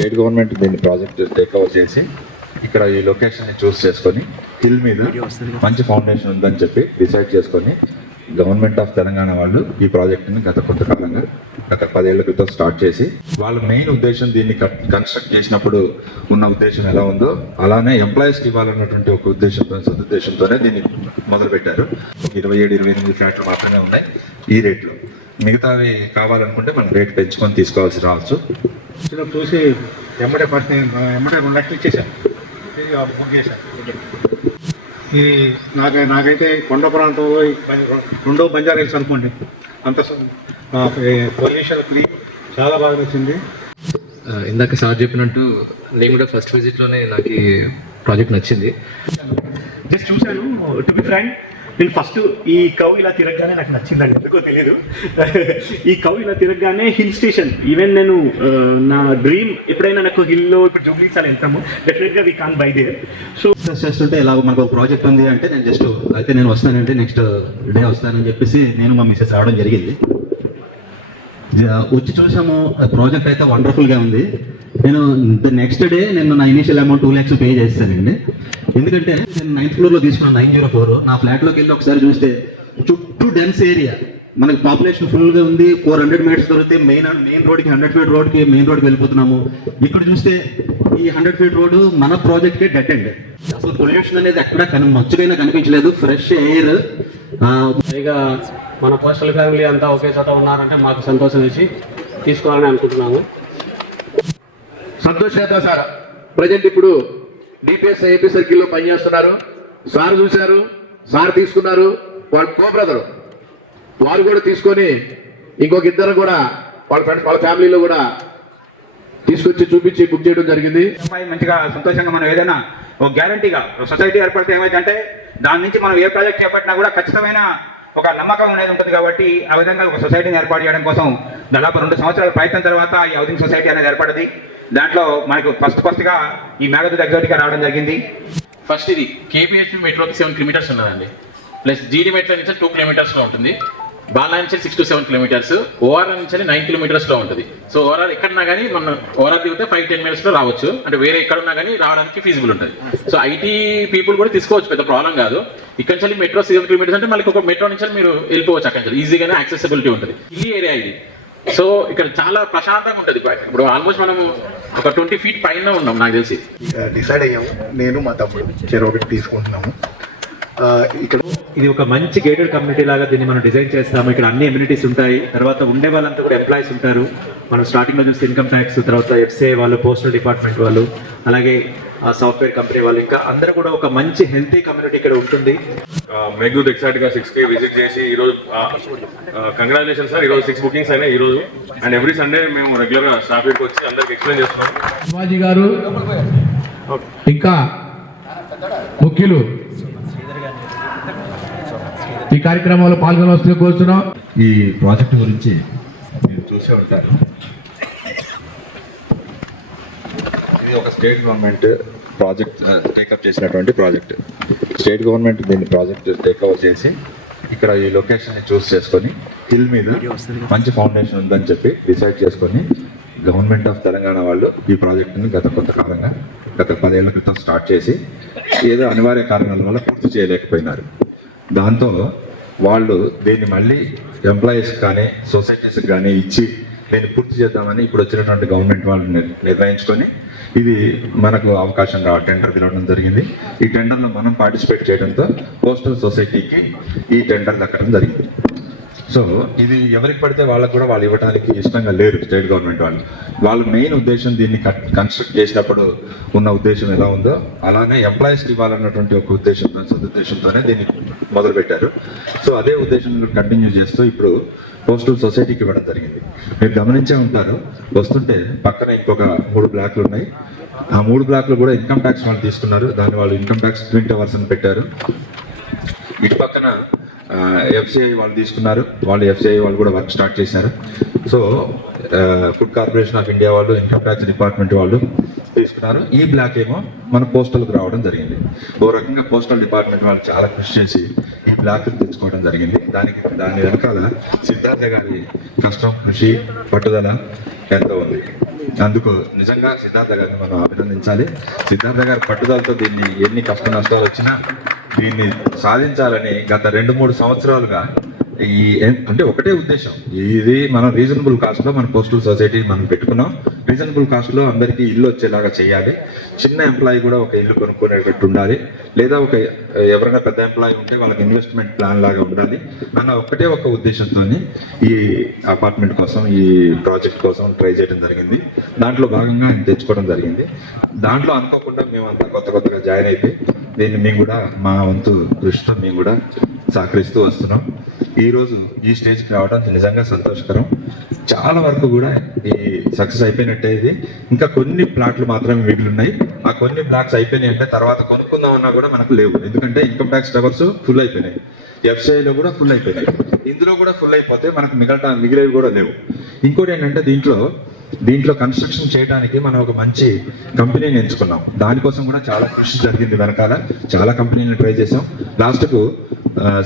State government దీన్ని project take over చేసి ఇక్కడ ఈ లొకేషన్ని చూస్ చేసుకొని హిల్ మీద మంచి ఫౌండేషన్ ఉందని చెప్పి డిసైడ్ చేసుకొని గవర్నమెంట్ ఆఫ్ తెలంగాణ వాళ్ళు ఈ ప్రాజెక్టుని గత కొంతకాలంగా గత 10 ఏళ్ల క్రితం స్టార్ట్ చేసి వాళ్ళ మెయిన్ ఉద్దేశం దీన్ని కన్స్ట్రక్ట్ చేసినప్పుడు ఉన్న ఉద్దేశం ఎలా ఉందో అలానే ఎంప్లాయీస్కి ఇవ్వాలన్నటువంటి ఒక సదుద్దేశంతోనే దీన్ని మొదలుపెట్టారు. 27-28 ఫ్లాట్లు మాత్రమే ఉన్నాయి ఈ రేట్లో. మిగతావి కావాలనుకుంటే మనం రేట్ పెంచుకొని తీసుకోవాల్సి రావచ్చు. చూసి ఎమ్మటే 2 లక్షలు ఇచ్చేసాను, బుక్ చేశాను. ఈ నాకైతే కొండ ప్రాంతంలో రెండో బంజారా హిల్స్ అనుకోండి, అంత పొల్యూషన్ ఫ్రీ చాలా బాగా నచ్చింది. ఇందాక సార్ చెప్పినట్టు నేను కూడా ఫస్ట్ విజిట్లోనే నాకు ఈ ప్రాజెక్ట్ నచ్చింది. జస్ట్ చూశాను. టు బి ఫ్రాంక్, నేను ఫస్ట్ ఈ కవ్ ఇలా తిరగగానే నాకు నచ్చిందండి, ఎందుకో తెలియదు. ఈ కవ్ ఇలా తిరగగానే హిల్ స్టేషన్, ఈవెన్ నేను నా డ్రీమ్ ఎప్పుడైనా నాకు హిల్లో ఇప్పుడు జూబ్లీస్ అని వెళ్తాము, డెఫినెట్గా we can buy there. So చేస్తుంటే ఇలా మనకు ఒక ప్రాజెక్ట్ ఉంది అంటే నేను వస్తానంటే నెక్స్ట్ డే వస్తానని చెప్పేసి నేను మా మిస్సెస్ రావడం జరిగింది. వచ్చి చూసాము, ప్రాజెక్ట్ అయితే వండర్ఫుల్గా ఉంది. నేను నెక్స్ట్ డే నా ఇనిషియల్ అమౌంట్ 2 lakhs పే చేస్తానండి. ఎందుకంటే నేను 9th floor తీసుకున్నాను, 904. నా ఫ్లాట్లోకి వెళ్ళి ఒకసారి చూస్తే చుట్టూ డెన్స్ ఏరియా, మనకి పాపులేషన్ ఫుల్గా ఉంది. 400 meters దొరికితే మెయిన్ రోడ్కి 100 feet రోడ్కి మెయిన్ రోడ్కి వెళ్ళిపోతున్నాము. ఇక్కడ చూస్తే ఈ 100 feet రోడ్ మన ప్రాజెక్ట్కే డెడ్ ఎండ్. అసలు పొల్యూషన్ అనేది ఎక్కడ మచ్చుకైనా కనిపించలేదు, ఫ్రెష్ ఎయిర్. పైగా మన పోస్టల్ ఫ్యామిలీ అంతా ఒకే చోట ఉన్నారంటే మాకు సంతోషం వేసి తీసుకోవాలని అనుకుంటున్నాము. సంతోష్ యాదవ్ సార్ ప్రజెంట్ ఇప్పుడు డిపిఎస్ ఏపీ సర్కిల్లో పనిచేస్తున్నారు. సార్ చూశారు, సార్ తీసుకున్నారు, వాళ్ళ కో బ్రదర్ వారు కూడా తీసుకొని ఇంకొక ఇద్దరు కూడా వాళ్ళ ఫ్రెండ్స్ వాళ్ళ ఫ్యామిలీలో కూడా తీసుకొచ్చి చూపించి బుక్ చేయడం జరిగింది. మంచిగా సంతోషంగా మనం ఏదైనా ఒక గ్యారంటీగా సొసైటీ ఏర్పడితే ఏమైందంటే దాని నుంచి మనం ఏ ప్రాజెక్ట్ చేపట్టినా కూడా ఖచ్చితమైన ఒక నమ్మకం అనేది ఉంటుంది. కాబట్టి ఆ విధంగా ఒక సొసైటీని ఏర్పాటు చేయడం కోసం దాదాపు 2 సంవత్సరాల ప్రయత్నం తర్వాత ఈ హౌసింగ్ సొసైటీ అనేది ఏర్పడింది. దాంట్లో మనకు ఫస్ట్గా ఈ మేఘదూత ఎగ్జాటిక్ రావడం జరిగింది. ఫస్ట్ ఇది కేపీహెచ్పీ మెట్రోకి 7 kilometers ఉన్నదండి, ప్లస్ జీడీ మెట్రో నుంచి 2 kilometers ఉంటుంది, బాలా నుంచి 6 to 7 kilometers, ఓఆర్ఆర్ నుంచి 9 kilometers ఉంటుంది. సో ఓఆర్ఆర్ ఎక్కడన్నా కానీ మనం ఓఆర్ఆర్ దిగితే 5-10 minutes రావచ్చు, అంటే వేరే ఎక్కడున్నా కానీ రావడానికి ఫీజిబుల్ ఉంటుంది. సో ఐటీ పీపుల్ కూడా తీసుకోవచ్చు, పెద్ద ప్రాబ్లం కాదు. ఇక్కడ నుంచి మెట్రో 7 kilometers అంటే మళ్ళీ ఒక మెట్రో నుంచి మీరు వెళ్ళిపోవచ్చు, అక్కడ నుంచి ఈజీగానే యాక్సెసిబిలిటీ ఉంటుంది. ఈ ఏరియా ఇది. సో ఇక్కడ చాలా ప్రశాంతంగా ఉంటుంది. ఇప్పుడు ఆల్మోస్ట్ మనం ఒక 20 feet పైన ఉన్నాం నాకు తెలిసి. డిసైడ్ అయ్యాము, నేను మా తమ్ముడు చెరొకటి తీసుకుంటున్నాము. ఇక్కడ ఇది ఒక మంచి గేటెడ్ కమ్యూనిటీ లాగా దీన్ని మనం డిజైన్ చేస్తాము. ఇక్కడ అన్ని ఎమ్యూనిటీస్ ఉంటాయి. తర్వాత ఉండే వాళ్ళంతా కూడా ఎంప్లాయీస్ ఉంటారు. మనం స్టార్టింగ్లో చూస్తే ఇన్కమ్ ట్యాక్స్, తర్వాత ఎఫ్సిఐ వాళ్ళు, పోస్టల్ డిపార్ట్మెంట్ వాళ్ళు, అలాగే సాఫ్ట్వేర్ కంపెనీ వాళ్ళు, ఇంకా అందరూ కూడా ఒక మంచి హెల్తీ కమ్యూనిటీ ఇక్కడ ఉంటుంది. మేఘదూత్ ఎగ్జాక్ట్గా 6K విజిట్ చేసి ఈరోజు కంగ్రాచులేషన్ సార్, ఈరోజు 6 bookings అయినాయి ఈరోజు. అండ్ ఎవ్రీ సండే మేము రెగ్యులర్గా స్టాఫ్కి వచ్చి అందరికి ఎక్స్ప్లెయిన్ చేస్తున్నాం. శివాజీ గారు ఇంకా ముఖ్యులు ఈ కార్యక్రమంలో పాల్గొనవలసిందిగా కోరుతున్నాం. ఈ ప్రాజెక్ట్ గురించి మీరు చూసే ఉంటారు. ఇది ఒక స్టేట్ గవర్నమెంట్ ప్రాజెక్ట్ టేకప్ చేసినటువంటి ప్రాజెక్ట్. స్టేట్ గవర్నమెంట్ దీన్ని ప్రాజెక్ట్ టేక్ ఓవర్ చేసి ఇక్కడ ఈ లొకేషన్ని చూస్ చేసుకొని హిల్ మీద మంచి ఫౌండేషన్ ఉందని చెప్పి డిసైడ్ చేసుకొని గవర్నమెంట్ ఆఫ్ తెలంగాణ వాళ్ళు ఈ ప్రాజెక్టుని గత కొంతకాలంగా గత 10 ఏళ్ల క్రితం స్టార్ట్ చేసి ఏదో అనివార్య కారణాల వల్ల పూర్తి చేయలేకపోయినారు. దాంతో వాళ్ళు దీన్ని మళ్ళీ ఎంప్లాయీస్ కానీ సొసైటీస్కి కానీ ఇచ్చి దీన్ని పూర్తి చేద్దామని ఇప్పుడు వచ్చినటువంటి గవర్నమెంట్ వాళ్ళు నిర్ణయించుకొని ఇది మనకు అవకాశం టెండర్ పిలవడం జరిగింది. ఈ టెండర్లో మనం పార్టిసిపేట్ చేయడంతో పోస్టల్ సొసైటీకి ఈ టెండర్ దక్కడం జరిగింది. సో ఇది ఎవరికి పడితే వాళ్ళకు కూడా వాళ్ళు ఇవ్వడానికి ఇష్టంగా లేరు స్టేట్ గవర్నమెంట్ వాళ్ళు. వాళ్ళ మెయిన్ ఉద్దేశం దీన్ని కన్స్ట్రక్ట్ చేసినప్పుడు ఉన్న ఉద్దేశం ఎలా ఉందో అలానే ఎంప్లాయీస్కి ఇవ్వాలన్నటువంటి ఒక సదుద్దేశంతోనే దీన్ని మొదలుపెట్టారు. సో అదే ఉద్దేశం కంటిన్యూ చేస్తూ ఇప్పుడు పోస్టల్ సొసైటీకి ఇవ్వడం జరిగింది. మీరు గమనించే ఉంటారు, వస్తుంటే పక్కన ఇంకొక 3 బ్లాక్లు ఉన్నాయి. ఆ 3 బ్లాక్లు కూడా ఇన్కమ్ ట్యాక్స్ వాళ్ళు తీసుకున్నారు. దాన్ని వాళ్ళు ఇన్కమ్ ట్యాక్స్ ట్విన్ టవర్స్ అని పెట్టారు. ఇటు పక్కన ఎఫ్సిఐ వాళ్ళు తీసుకున్నారు. వాళ్ళు ఎఫ్సిఐ వాళ్ళు కూడా వర్క్ స్టార్ట్ చేశారు. So food corporation of India వాళ్ళు, ఇన్కమ్ ట్యాక్స్ డిపార్ట్మెంట్ వాళ్ళు తీసుకున్నారు. ఈ బ్లాక్ ఏమో మన పోస్టల్కి రావడం జరిగింది. ఓ రకంగా పోస్టల్ డిపార్ట్మెంట్ వాళ్ళు చాలా కృషి చేసి ఈ బ్లాక్ తెచ్చుకోవడం జరిగింది. దాని వెనకాల సిద్ధార్థ గారి కష్టం, కృషి, పట్టుదల ఎంతో ఉంది. అందుకు నిజంగా సిద్ధార్థ గారిని మనం అభినందించాలి. సిద్ధార్థ గారి పట్టుదలతో దీన్ని ఎన్ని కష్ట నష్టాలు వచ్చినా దీన్ని సాధించాలని గత 2-3 సంవత్సరాలుగా అంటే ఒకటే ఉద్దేశం, ఇది మనం రీజనబుల్ కాస్ట్ లో మన పోస్టల్ సొసైటీ మనం పెట్టుకున్నాం. రీజనబుల్ కాస్ట్ లో అందరికీ ఇల్లు వచ్చేలాగా చేయాలి. చిన్న ఎంప్లాయీ కూడా ఒక ఇల్లు కొనుక్కునేటట్టు ఉండాలి, లేదా ఎవరైనా పెద్ద ఎంప్లాయీ ఉంటే వాళ్ళకి ఇన్వెస్ట్మెంట్ ప్లాన్ లాగా ఉండాలి అన్న ఒకటే ఒక ఉద్దేశంతో ఈ అపార్ట్మెంట్ కోసం, ఈ ప్రాజెక్ట్ కోసం ట్రై చేయడం జరిగింది. దాంట్లో భాగంగా ఆయన తెచ్చుకోవడం జరిగింది. దాంట్లో అనుకోకుండా మేమంతా కొత్తగా జాయిన్ అయిపోయి దీన్ని మేము కూడా మా వంతు కృషితో మేము కూడా సహకరిస్తూ వస్తున్నాం. ఈ రోజు ఈ స్టేజ్కి రావడం నిజంగా సంతోషకరం. చాలా వరకు కూడా ఈ సక్సెస్ అయిపోయినట్టే. ఇది ఇంకా కొన్ని ప్లాట్లు మాత్రమే మిగిలి ఉన్నాయి. ఆ కొన్ని ప్లాట్స్ అయిపోయినాయి అంటే తర్వాత కొనుక్కుందామన్నా కూడా మనకు లేవు, ఎందుకంటే ఇన్కమ్ ట్యాక్స్ టవర్స్ ఫుల్ అయిపోయినాయి, ఎఫ్సిఐలో కూడా ఫుల్ అయిపోయినాయి. ఇందులో కూడా ఫుల్ అయిపోతే మనకు మిగిలేవి కూడా లేవు. ఇంకోటి ఏంటంటే దీంట్లో కన్స్ట్రక్షన్ చేయడానికి మనం ఒక మంచి కంపెనీని ఎంచుకున్నాం. దానికోసం కూడా చాలా కృషి జరిగింది. వెనకాల చాలా కంపెనీలను ట్రై చేసాం. లాస్ట్కు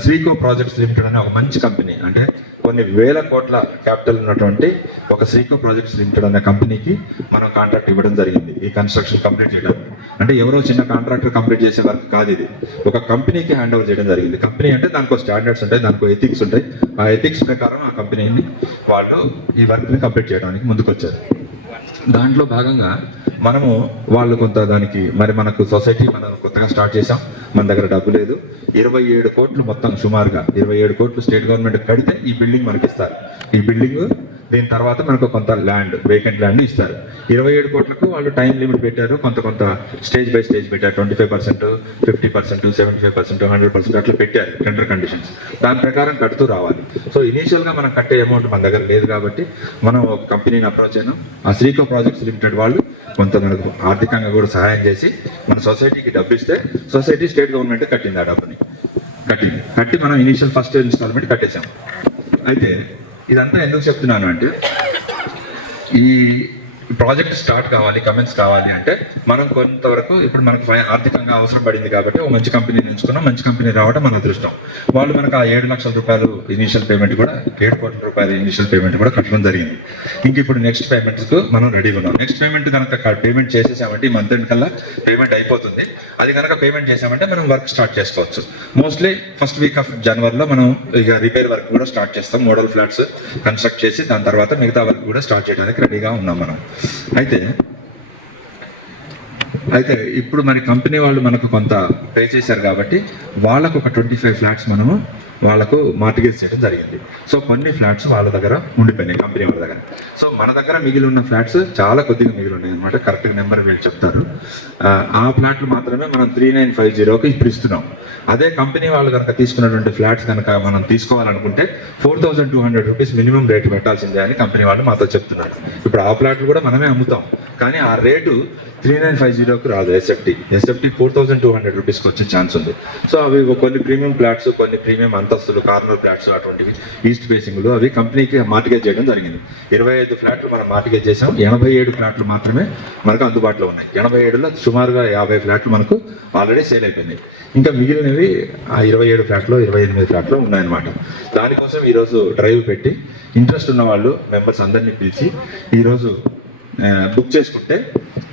శ్రీకో ప్రాజెక్ట్స్ లిమిటెడ్ అనే ఒక మంచి కంపెనీ, అంటే కొన్ని వేల కోట్ల క్యాపిటల్ ఉన్నటువంటి ఒక శ్రీకో ప్రాజెక్ట్స్ లిమిటెడ్ అనే కంపెనీకి మనం కాంట్రాక్ట్ ఇవ్వడం జరిగింది ఈ కన్స్ట్రక్షన్ కంప్లీట్ చేయడానికి. అంటే ఎవరో చిన్న కాంట్రాక్టర్ కంప్లీట్ చేసే వర్క్ కాదు, ఇది ఒక కంపెనీకి హ్యాండ్ ఓవర్ చేయడం జరిగింది. కంపెనీ అంటే దానికో స్టాండర్డ్స్ ఉంటాయి, దానికో ఎథిక్స్ ఉంటాయి. ఆ ఎథిక్స్ ప్రకారం ఆ కంపెనీని వాళ్ళు ఈ వర్క్ని కంప్లీట్ చేయడానికి ముందుకొచ్చారు. దాంట్లో భాగంగా మనము వాళ్ళు కొంత దానికి మనకు సొసైటీ మనం కొత్తగా స్టార్ట్ చేసాం. మన దగ్గర డబ్బు లేదు. 27 కోట్లు మొత్తం, సుమారుగా 27 కోట్లు స్టేట్ గవర్నమెంట్ కడితే ఈ బిల్డింగ్ మనకి ఇస్తారు. ఈ బిల్డింగ్ దీని తర్వాత మనకు కొంత ల్యాండ్, వేకెంట్ ల్యాండ్ ఇస్తారు. 27 కోట్లకు వాళ్ళు టైం లిమిట్ పెట్టారు. కొంత స్టేజ్ బై స్టేజ్ పెట్టారు. 25%, 50%, 75%, 100% అట్లా పెట్టారు టెండర్ కండిషన్స్. దాని ప్రకారం కడుతూ రావాలి. సో ఇనీషియల్గా మనం కట్టే అమౌంట్ మన దగ్గర లేదు కాబట్టి మనం ఒక కంపెనీని అప్రోచ్ అయినాం. ఆ శ్రీకో ప్రాజెక్ట్స్ లిమిటెడ్ వాళ్ళు కొంత మనకు ఆర్థికంగా కూడా సహాయం చేసి మన సొసైటీకి డబ్బు ఇస్తే సొసైటీ స్టేట్ గవర్నమెంట్ కట్టింది. ఆ డబ్బుని కట్టి మనం ఇనీషియల్ ఫస్ట్ ఇన్స్టాల్మెంట్ కట్టేసాం. అయితే ఇదంతా ఎందుకు చెప్తున్నాను అంటే, ఈ ప్రాజెక్ట్ స్టార్ట్ కావాలి, కమెన్స్ కావాలి అంటే మనం కొంతవరకు ఇప్పుడు మనకు ఆర్థికంగా అవసరం పడింది కాబట్టి ఒక మంచి కంపెనీని ఎంచుకున్నాం. మంచి కంపెనీ రావడం మన అదృష్టం. వాళ్ళు మనకు ఆ 7 లక్షల రూపాయలు ఇనీషియల్ పేమెంట్ కూడా, 7 కోట్ల రూపాయలు ఇనీషియల్ పేమెంట్ కూడా కట్టడం జరిగింది. ఇంక ఇప్పుడు నెక్స్ట్ పేమెంట్స్కు మనం రెడీగా ఉన్నాం. నెక్స్ట్ పేమెంట్ కనుక పేమెంట్ చేసేసామంటే ఈ మంత్ ఎండ్ కల్లా పేమెంట్ అయిపోతుంది. అది కనుక పేమెంట్ చేసామంటే మనం వర్క్ స్టార్ట్ చేసుకోవచ్చు. మోస్ట్లీ ఫస్ట్ వీక్ ఆఫ్ జనవరిలో మనం ఇక రిపేర్ వర్క్ కూడా స్టార్ట్ చేస్తాం. మోడల్ ఫ్లాట్స్ కన్స్ట్రక్ట్ చేసి దాని తర్వాత మిగతా వర్క్ కూడా స్టార్ట్ చేయడానికి రెడీగా ఉన్నాం మనం. అయితే ఇప్పుడు మరి కంపెనీ వాళ్ళు మనకు కొంత పే చేశారు కాబట్టి వాళ్ళకు ఒక 25 ఫ్లాట్స్ మనము వాళ్ళకు మార్టిగేజ్ చేయడం జరిగింది. సో కొన్ని ఫ్లాట్స్ వాళ్ళ దగ్గర ఉండిపోయినాయి, కంపెనీ వాళ్ళ దగ్గర. సో మన దగ్గర మిగిలి ఉన్న ఫ్లాట్స్ చాలా కొద్దిగా మిగిలి ఉన్నాయి అనమాట. కరెక్ట్గా నెంబర్ వీళ్ళు చెప్తారు. ఆ ఫ్లాట్లు మాత్రమే మనం 3950కి ఇప్పుడు ఇస్తున్నాం. అదే కంపెనీ వాళ్ళు కనుక తీసుకున్నటువంటి ఫ్లాట్స్ కనుక మనం తీసుకోవాలనుకుంటే 4200 రూపీస్ మినిమం రేటు పెట్టాల్సిందే అని కంపెనీ వాళ్ళు మాతో చెప్తున్నారు. ఇప్పుడు ఆ ఫ్లాట్లు కూడా మనమే అమ్ముతాం, కానీ ఆ రేటు 3950కు రాదు. ఎస్ఎఫ్టీ 4200 రూపీస్కి వచ్చే ఛాన్స్ ఉంది. సో అవి కొన్ని ప్రీమియం ఫ్లాట్స్, కొన్ని ప్రీమియం అంతస్తులు, కార్నర్ ఫ్లాట్స్ అటువంటివి ఈస్ట్ ఫేసింగ్లు అవి కంపెనీకి మార్టిగేజ్ చేయడం జరిగింది. 25 ఫ్లాట్లు మనం మార్టిగేజ్ చేసాం. 87 ఫ్లాట్లు మాత్రమే మనకు అందుబాటులో ఉన్నాయి. 87లో సుమారుగా 50 ఫ్లాట్లు మనకు ఆల్రెడీ సేల్ అయిపోయినాయి. ఇంకా మిగిలినవి ఆ 27 ఫ్లాట్లో, 28 ఫ్లాట్లో ఉన్నాయన్నమాట. దానికోసం ఈరోజు డ్రైవ్ పెట్టి ఇంట్రెస్ట్ ఉన్న వాళ్ళు మెంబర్స్ అందరినీ పిలిచి ఈరోజు బుక్ చేసుకుంటే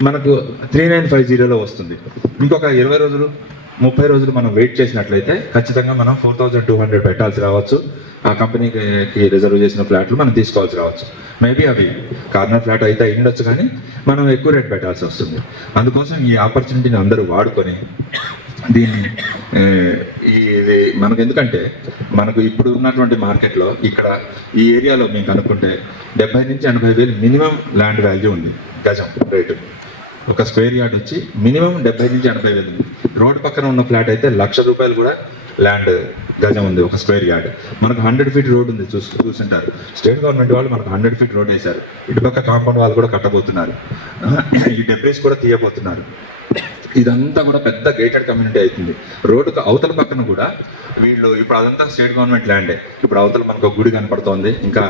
మనకు 3950లో వస్తుంది. ఇంకొక 20 రోజులు, 30 రోజులు మనం వెయిట్ చేసినట్లయితే ఖచ్చితంగా మనం 4200 పెట్టాల్సి రావచ్చు. ఆ కంపెనీకి రిజర్వ్ చేసిన ఫ్లాట్లు మనం తీసుకోవాల్సి రావచ్చు. మేబీ అవి కార్నర్ ఫ్లాట్ అయితే ఉండొచ్చు, కానీ మనం ఎక్కువ రేట్ పెట్టాల్సి వస్తుంది. అందుకోసం ఈ ఆపర్చునిటీని అందరూ వాడుకొని దీన్ని ఇది మనకు, ఎందుకంటే మనకు ఇప్పుడు ఉన్నటువంటి మార్కెట్లో ఇక్కడ ఈ ఏరియాలో మేము కనుక్కుంటే 70 నుంచి 80 వేలు మినిమం ల్యాండ్ వాల్యూ ఉంది. గజం రేటు ఒక స్క్వేర్ యార్డ్ వచ్చి మినిమం 70 నుంచి 80 వేలు ఉంది. రోడ్డు పక్కన ఉన్న ఫ్లాట్ అయితే ₹1,00,000 కూడా ల్యాండ్ గజం ఉంది ఒక స్క్వేర్ యార్డ్. మనకు 100 ఫీట్ రోడ్ ఉంది, చూస్తుంటారు. స్టేట్ గవర్నమెంట్ వాళ్ళు మనకు 100 ఫీట్ రోడ్ వేశారు. ఇటుపక్క కాంపౌండ్ వాళ్ళు కూడా కట్టబోతున్నారు. ఈ డెబ్రీస్ కూడా తీయబోతున్నారు. ఇదంతా కూడా పెద్ద గేటెడ్ కమ్యూనిటీ అవుతుంది. రోడ్డుకు అవతల పక్కన కూడా వీళ్ళు ఇప్పుడు అదంతా స్టేట్ గవర్నమెంట్ ల్యాండే. ఇప్పుడు అవతల మనకు ఒక గుడి కనపడుతోంది, ఇంకా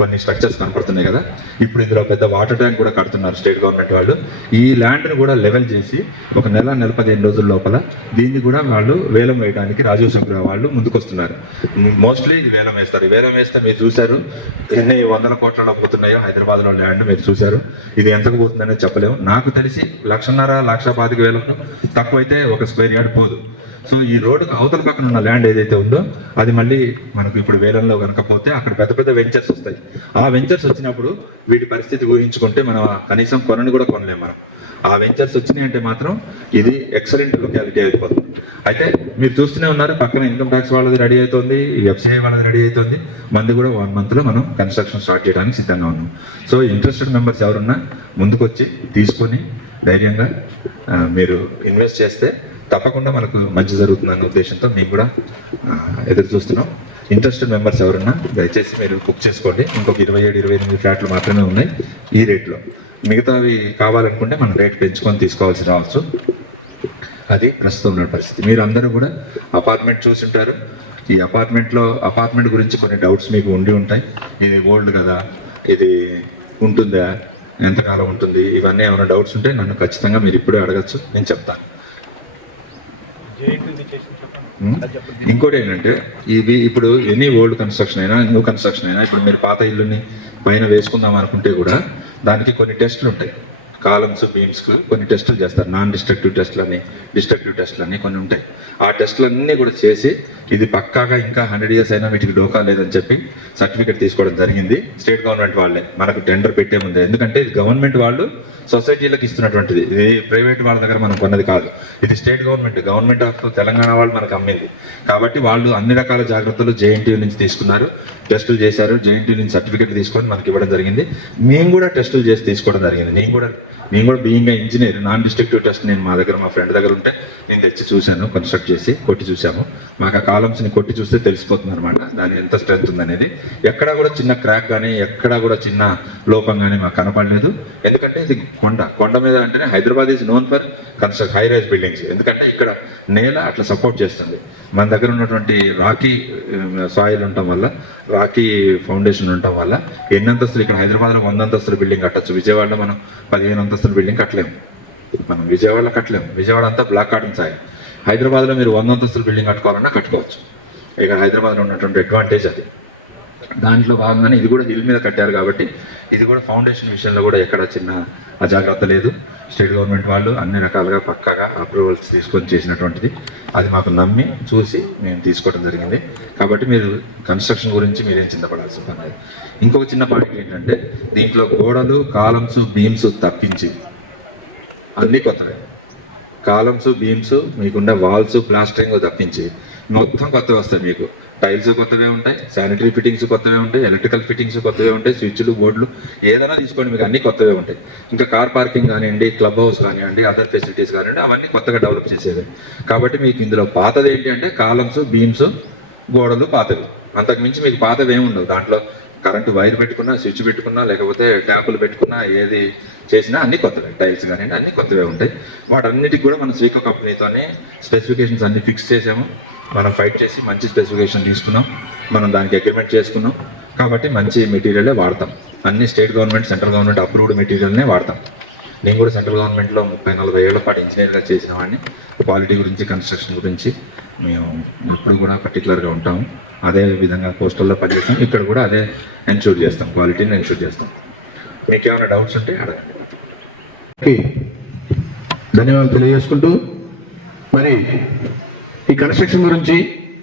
కొన్ని స్ట్రక్చర్స్ కనపడుతున్నాయి కదా. ఇప్పుడు ఇందులో పెద్ద వాటర్ ట్యాంక్ కూడా కడుతున్నారు స్టేట్ గవర్నమెంట్ వాళ్ళు. ఈ ల్యాండ్ని కూడా లెవెల్ చేసి ఒక నెల 15 రోజుల లోపల దీన్ని కూడా వాళ్ళు వేలం వేయడానికి రాజీవ్ సంగ్రహ వాళ్ళు ముందుకొస్తున్నారు. మోస్ట్లీ ఇది వేలం వేస్తారు. వేలం వేస్తే మీరు చూశారు ఎన్ని 100 కోట్లలో పోతున్నాయో హైదరాబాద్లో ల్యాండ్ మీరు చూశారు. ఇది ఎంతకు పోతుందనేది చెప్పలేము. నాకు తెలిసి 1,50,000 తక్కువైతే ఒక స్క్వేర్ యార్డ్ పోదు. సో ఈ రోడ్డుకు అవతల పక్కన ఉన్న ల్యాండ్ ఏదైతే ఉందో అది మళ్ళీ మనకు ఇప్పుడు వేలంలో కనుక పోతే అక్కడ పెద్ద పెద్ద వెంచర్స్ వస్తాయి. ఆ వెంచర్స్ వచ్చినప్పుడు వీటి పరిస్థితి ఊహించుకుంటే మనం కనీసం కొనని కూడా కొనలేము మనం. ఆ వెంచర్స్ వచ్చినాయి అంటే మాత్రం ఇది ఎక్సలెంట్ లొకాలిటీ అయిపోతుంది. అయితే మీరు చూస్తూనే ఉన్నారు పక్కన ఇన్కమ్ ట్యాక్స్ వాళ్ళది రెడీ అవుతుంది, ఎఫ్సిఐ వాళ్ళది రెడీ అవుతుంది. మంది కూడా 1 monthలో మనం కన్స్ట్రక్షన్ స్టార్ట్ చేయడానికి సిద్ధంగా ఉన్నాం. సో ఇంట్రెస్టెడ్ మెంబర్స్ ఎవరున్నా ముందుకొచ్చి తీసుకొని ధైర్యంగా మీరు ఇన్వెస్ట్ చేస్తే తప్పకుండా మనకు మంచి జరుగుతుందన్న ఉద్దేశంతో మేము కూడా ఎదురు చూస్తున్నాం. ఇంట్రెస్టెడ్ మెంబర్స్ ఎవరున్నా దయచేసి మీరు బుక్ చేసుకోండి. ఇంకొక 27-28 ఫ్లాట్లు మాత్రమే ఉన్నాయి ఈ రేట్లో. మిగతావి కావాలనుకుంటే మనం రేట్ పెంచుకొని తీసుకోవాల్సి రావచ్చు. అది ప్రస్తుతం ఉన్న పరిస్థితి. మీరు అందరూ కూడా అపార్ట్మెంట్ చూసి ఉంటారు. ఈ అపార్ట్మెంట్ గురించి కొన్ని డౌట్స్ మీకు ఉండి ఉంటాయి. ఇది ఓల్డ్ కదా, ఇది ఉంటుందా, ఎంతకాలం ఉంటుంది, ఇవన్నీ ఏమైనా డౌట్స్ ఉంటే నన్ను ఖచ్చితంగా మీరు ఇప్పుడే అడగచ్చు, నేను చెప్తాను. ఇంకోటి ఏంటంటే ఇవి ఇప్పుడు ఎనీ ఓల్డ్ కన్స్ట్రక్షన్ అయినా న్యూ కన్స్ట్రక్షన్ అయినా ఇప్పుడు మీరు పాత ఇల్లుని పైన వేసుకుందాం అనుకుంటే కూడా దానికి కొన్ని టెస్టులు ఉంటాయి. కాలమ్స్ బీమ్స్కి కొన్ని టెస్టులు చేస్తారు. నాన్ డిస్ట్రక్టివ్ టెస్టులని, డిస్ట్రక్టివ్ టెస్టులని కొన్ని ఉంటాయి. ఆ టెస్టులన్నీ కూడా చేసి ఇది పక్కాగా ఇంకా 100 years అయినా వీటికి డోకా లేదని చెప్పి సర్టిఫికేట్ తీసుకోవడం జరిగింది స్టేట్ గవర్నమెంట్ వాళ్ళే. మనకు టెండర్ పెట్టే ముందే. ఎందుకంటే ఇది గవర్నమెంట్ వాళ్ళు సొసైటీలకు ఇస్తున్నటువంటిది, ఇది ప్రైవేట్ వాళ్ళ దగ్గర మనం కొన్నది కాదు. ఇది స్టేట్ గవర్నమెంట్ ఆఫ్ తెలంగాణ వాళ్ళు మనకు అమ్మింది. కాబట్టి వాళ్ళు అన్ని రకాల జాగ్రత్తలు జేఎన్టీయూ నుంచి తీసుకున్నారు, టెస్టులు చేశారు, జేఎన్టీయూ నుంచి సర్టిఫికేట్ తీసుకొని మనకి ఇవ్వడం జరిగింది. మేము కూడా టెస్టులు చేసి తీసుకోవడం జరిగింది. నేను కూడా being engineer non destructive test నేను మా ఫ్రెండ్ దగ్గర ఉంటే నేను తెచ్చి చూశాను, కన్స్ట్రక్ట్ చేసి కొట్టి చూసాము. మాకు ఆ కాలమ్స్ని కొట్టి చూస్తే తెలిసిపోతుంది అనమాట దాని ఎంత స్ట్రెంత్ ఉందనేది. ఎక్కడా కూడా చిన్న క్రాక్ కానీ ఎక్కడా కూడా చిన్న లోపం కానీ మాకు కనపడలేదు. ఎందుకంటే ఇది కొండ మీద అంటేనే Hyderabad is known for high rise buildings. ఎందుకంటే ఇక్కడ నేల అట్లా సపోర్ట్ చేస్తుంది. మన దగ్గర ఉన్నటువంటి రాకీ సాయిల్ ఉండటం వల్ల, రాకీ ఫౌండేషన్ ఉండటం వల్ల ఎన్ని అంతస్తులు ఇక్కడ హైదరాబాద్లో 100 అంతస్తుల బిల్డింగ్ కట్టచ్చు. విజయవాడలో మనం 15 అంతస్తుల బిల్డింగ్ కట్టలేము. మనం విజయవాడలో కట్టలేము. విజయవాడ అంతా బ్లాక్ కాటన్ సాయిల్. హైదరాబాద్లో మీరు 100 అంతస్తుల బిల్డింగ్ కట్టుకోవాలన్నా కట్టుకోవచ్చు. ఇక్కడ హైదరాబాద్లో ఉన్నటువంటి అడ్వాంటేజ్ అది. దాంట్లో భాగంగానే ఇది కూడా హిల్ మీద కట్టారు కాబట్టి ఇది కూడా ఫౌండేషన్ విషయంలో కూడా ఎక్కడ చిన్న అజాగ్రత్త లేదు. స్టేట్ గవర్నమెంట్ వాళ్ళు అన్ని రకాలుగా పక్కాగా అప్రూవల్స్ తీసుకొని చేసినటువంటిది. అది మాకు నమ్మి చూసి మేము తీసుకోవడం జరిగింది. కాబట్టి మీరు కన్స్ట్రక్షన్ గురించి మీరేం చింతపడాల్సి పని. ఇంకొక చిన్న పాయింట్ ఏంటంటే దీంట్లో గోడలు, కాలమ్స్, బీమ్స్ తప్పించి అన్నీ కొత్తవే. కాలమ్స్, బీమ్స్, మీకున్న వాల్స్, ప్లాస్టరింగ్ తప్పించి మొత్తం కొత్తవి వస్తాయి. మీకు టైల్స్ కొత్తవే ఉంటాయి, శానిటరీ ఫిట్టింగ్స్ కొత్తవే ఉంటాయి, ఎలక్ట్రికల్ ఫిట్టింగ్స్ కొత్తవే ఉంటాయి, స్విచ్లు, బోర్డులు ఏదైనా తీసుకోండి మీకు అన్ని కొత్తవే ఉంటాయి. ఇంకా కార్ పార్కింగ్ కానివ్వండి, క్లబ్ హౌస్ కానివ్వండి, అదర్ ఫెసిలిటీస్ కానివ్వండి, అవన్నీ కొత్తగా డెవలప్ చేసేవి. కాబట్టి మీకు ఇందులో పాతది ఏంటి అంటే కాలమ్స్, బీమ్స్, గోడలు పాతవి. అంతకుమించి మీకు పాతవి ఏమి ఉండవు. దాంట్లో కరెంటు వైర్ పెట్టుకున్నా, స్విచ్ పెట్టుకున్నా, లేకపోతే ట్యాపులు పెట్టుకున్నా, ఏది చేసినా అన్ని కొత్తవే. టైల్స్ కానివ్వండి అన్ని కొత్తవే ఉంటాయి. వాటన్నిటికి కూడా మనం శ్రీకో కంపెనీతోనే స్పెసిఫికేషన్స్ అన్ని ఫిక్స్ చేసాము. మనం ఫైట్ చేసి మంచి స్పెసిఫికేషన్ తీసుకున్నాం. మనం దానికి అగ్రిమెంట్ చేసుకున్నాం. కాబట్టి మంచి మెటీరియలే వాడతాం. అన్ని state government, central government approved మెటీరియల్నే వాడతాం. నేను కూడా సెంట్రల్ గవర్నమెంట్లో 30-40 ఏళ్ల పాటు ఇంజనీర్గా చేసిన వాడిని. క్వాలిటీ గురించి, కన్స్ట్రక్షన్ గురించి మేము ఎప్పుడు కూడా పర్టికులర్గా ఉంటాము. అదే విధంగా పోస్టల్లో పనిచేస్తాం. ఇక్కడ కూడా అదే ఎన్షూర్ చేస్తాం, క్వాలిటీని ఎన్షూర్ చేస్తాం. మీకు ఏమైనా డౌట్స్ ఉంటే అడగండి. ధన్యవాదాలు తెలియజేసుకుంటూ మరి ఈ కన్స్ట్రక్షన్ గురించి,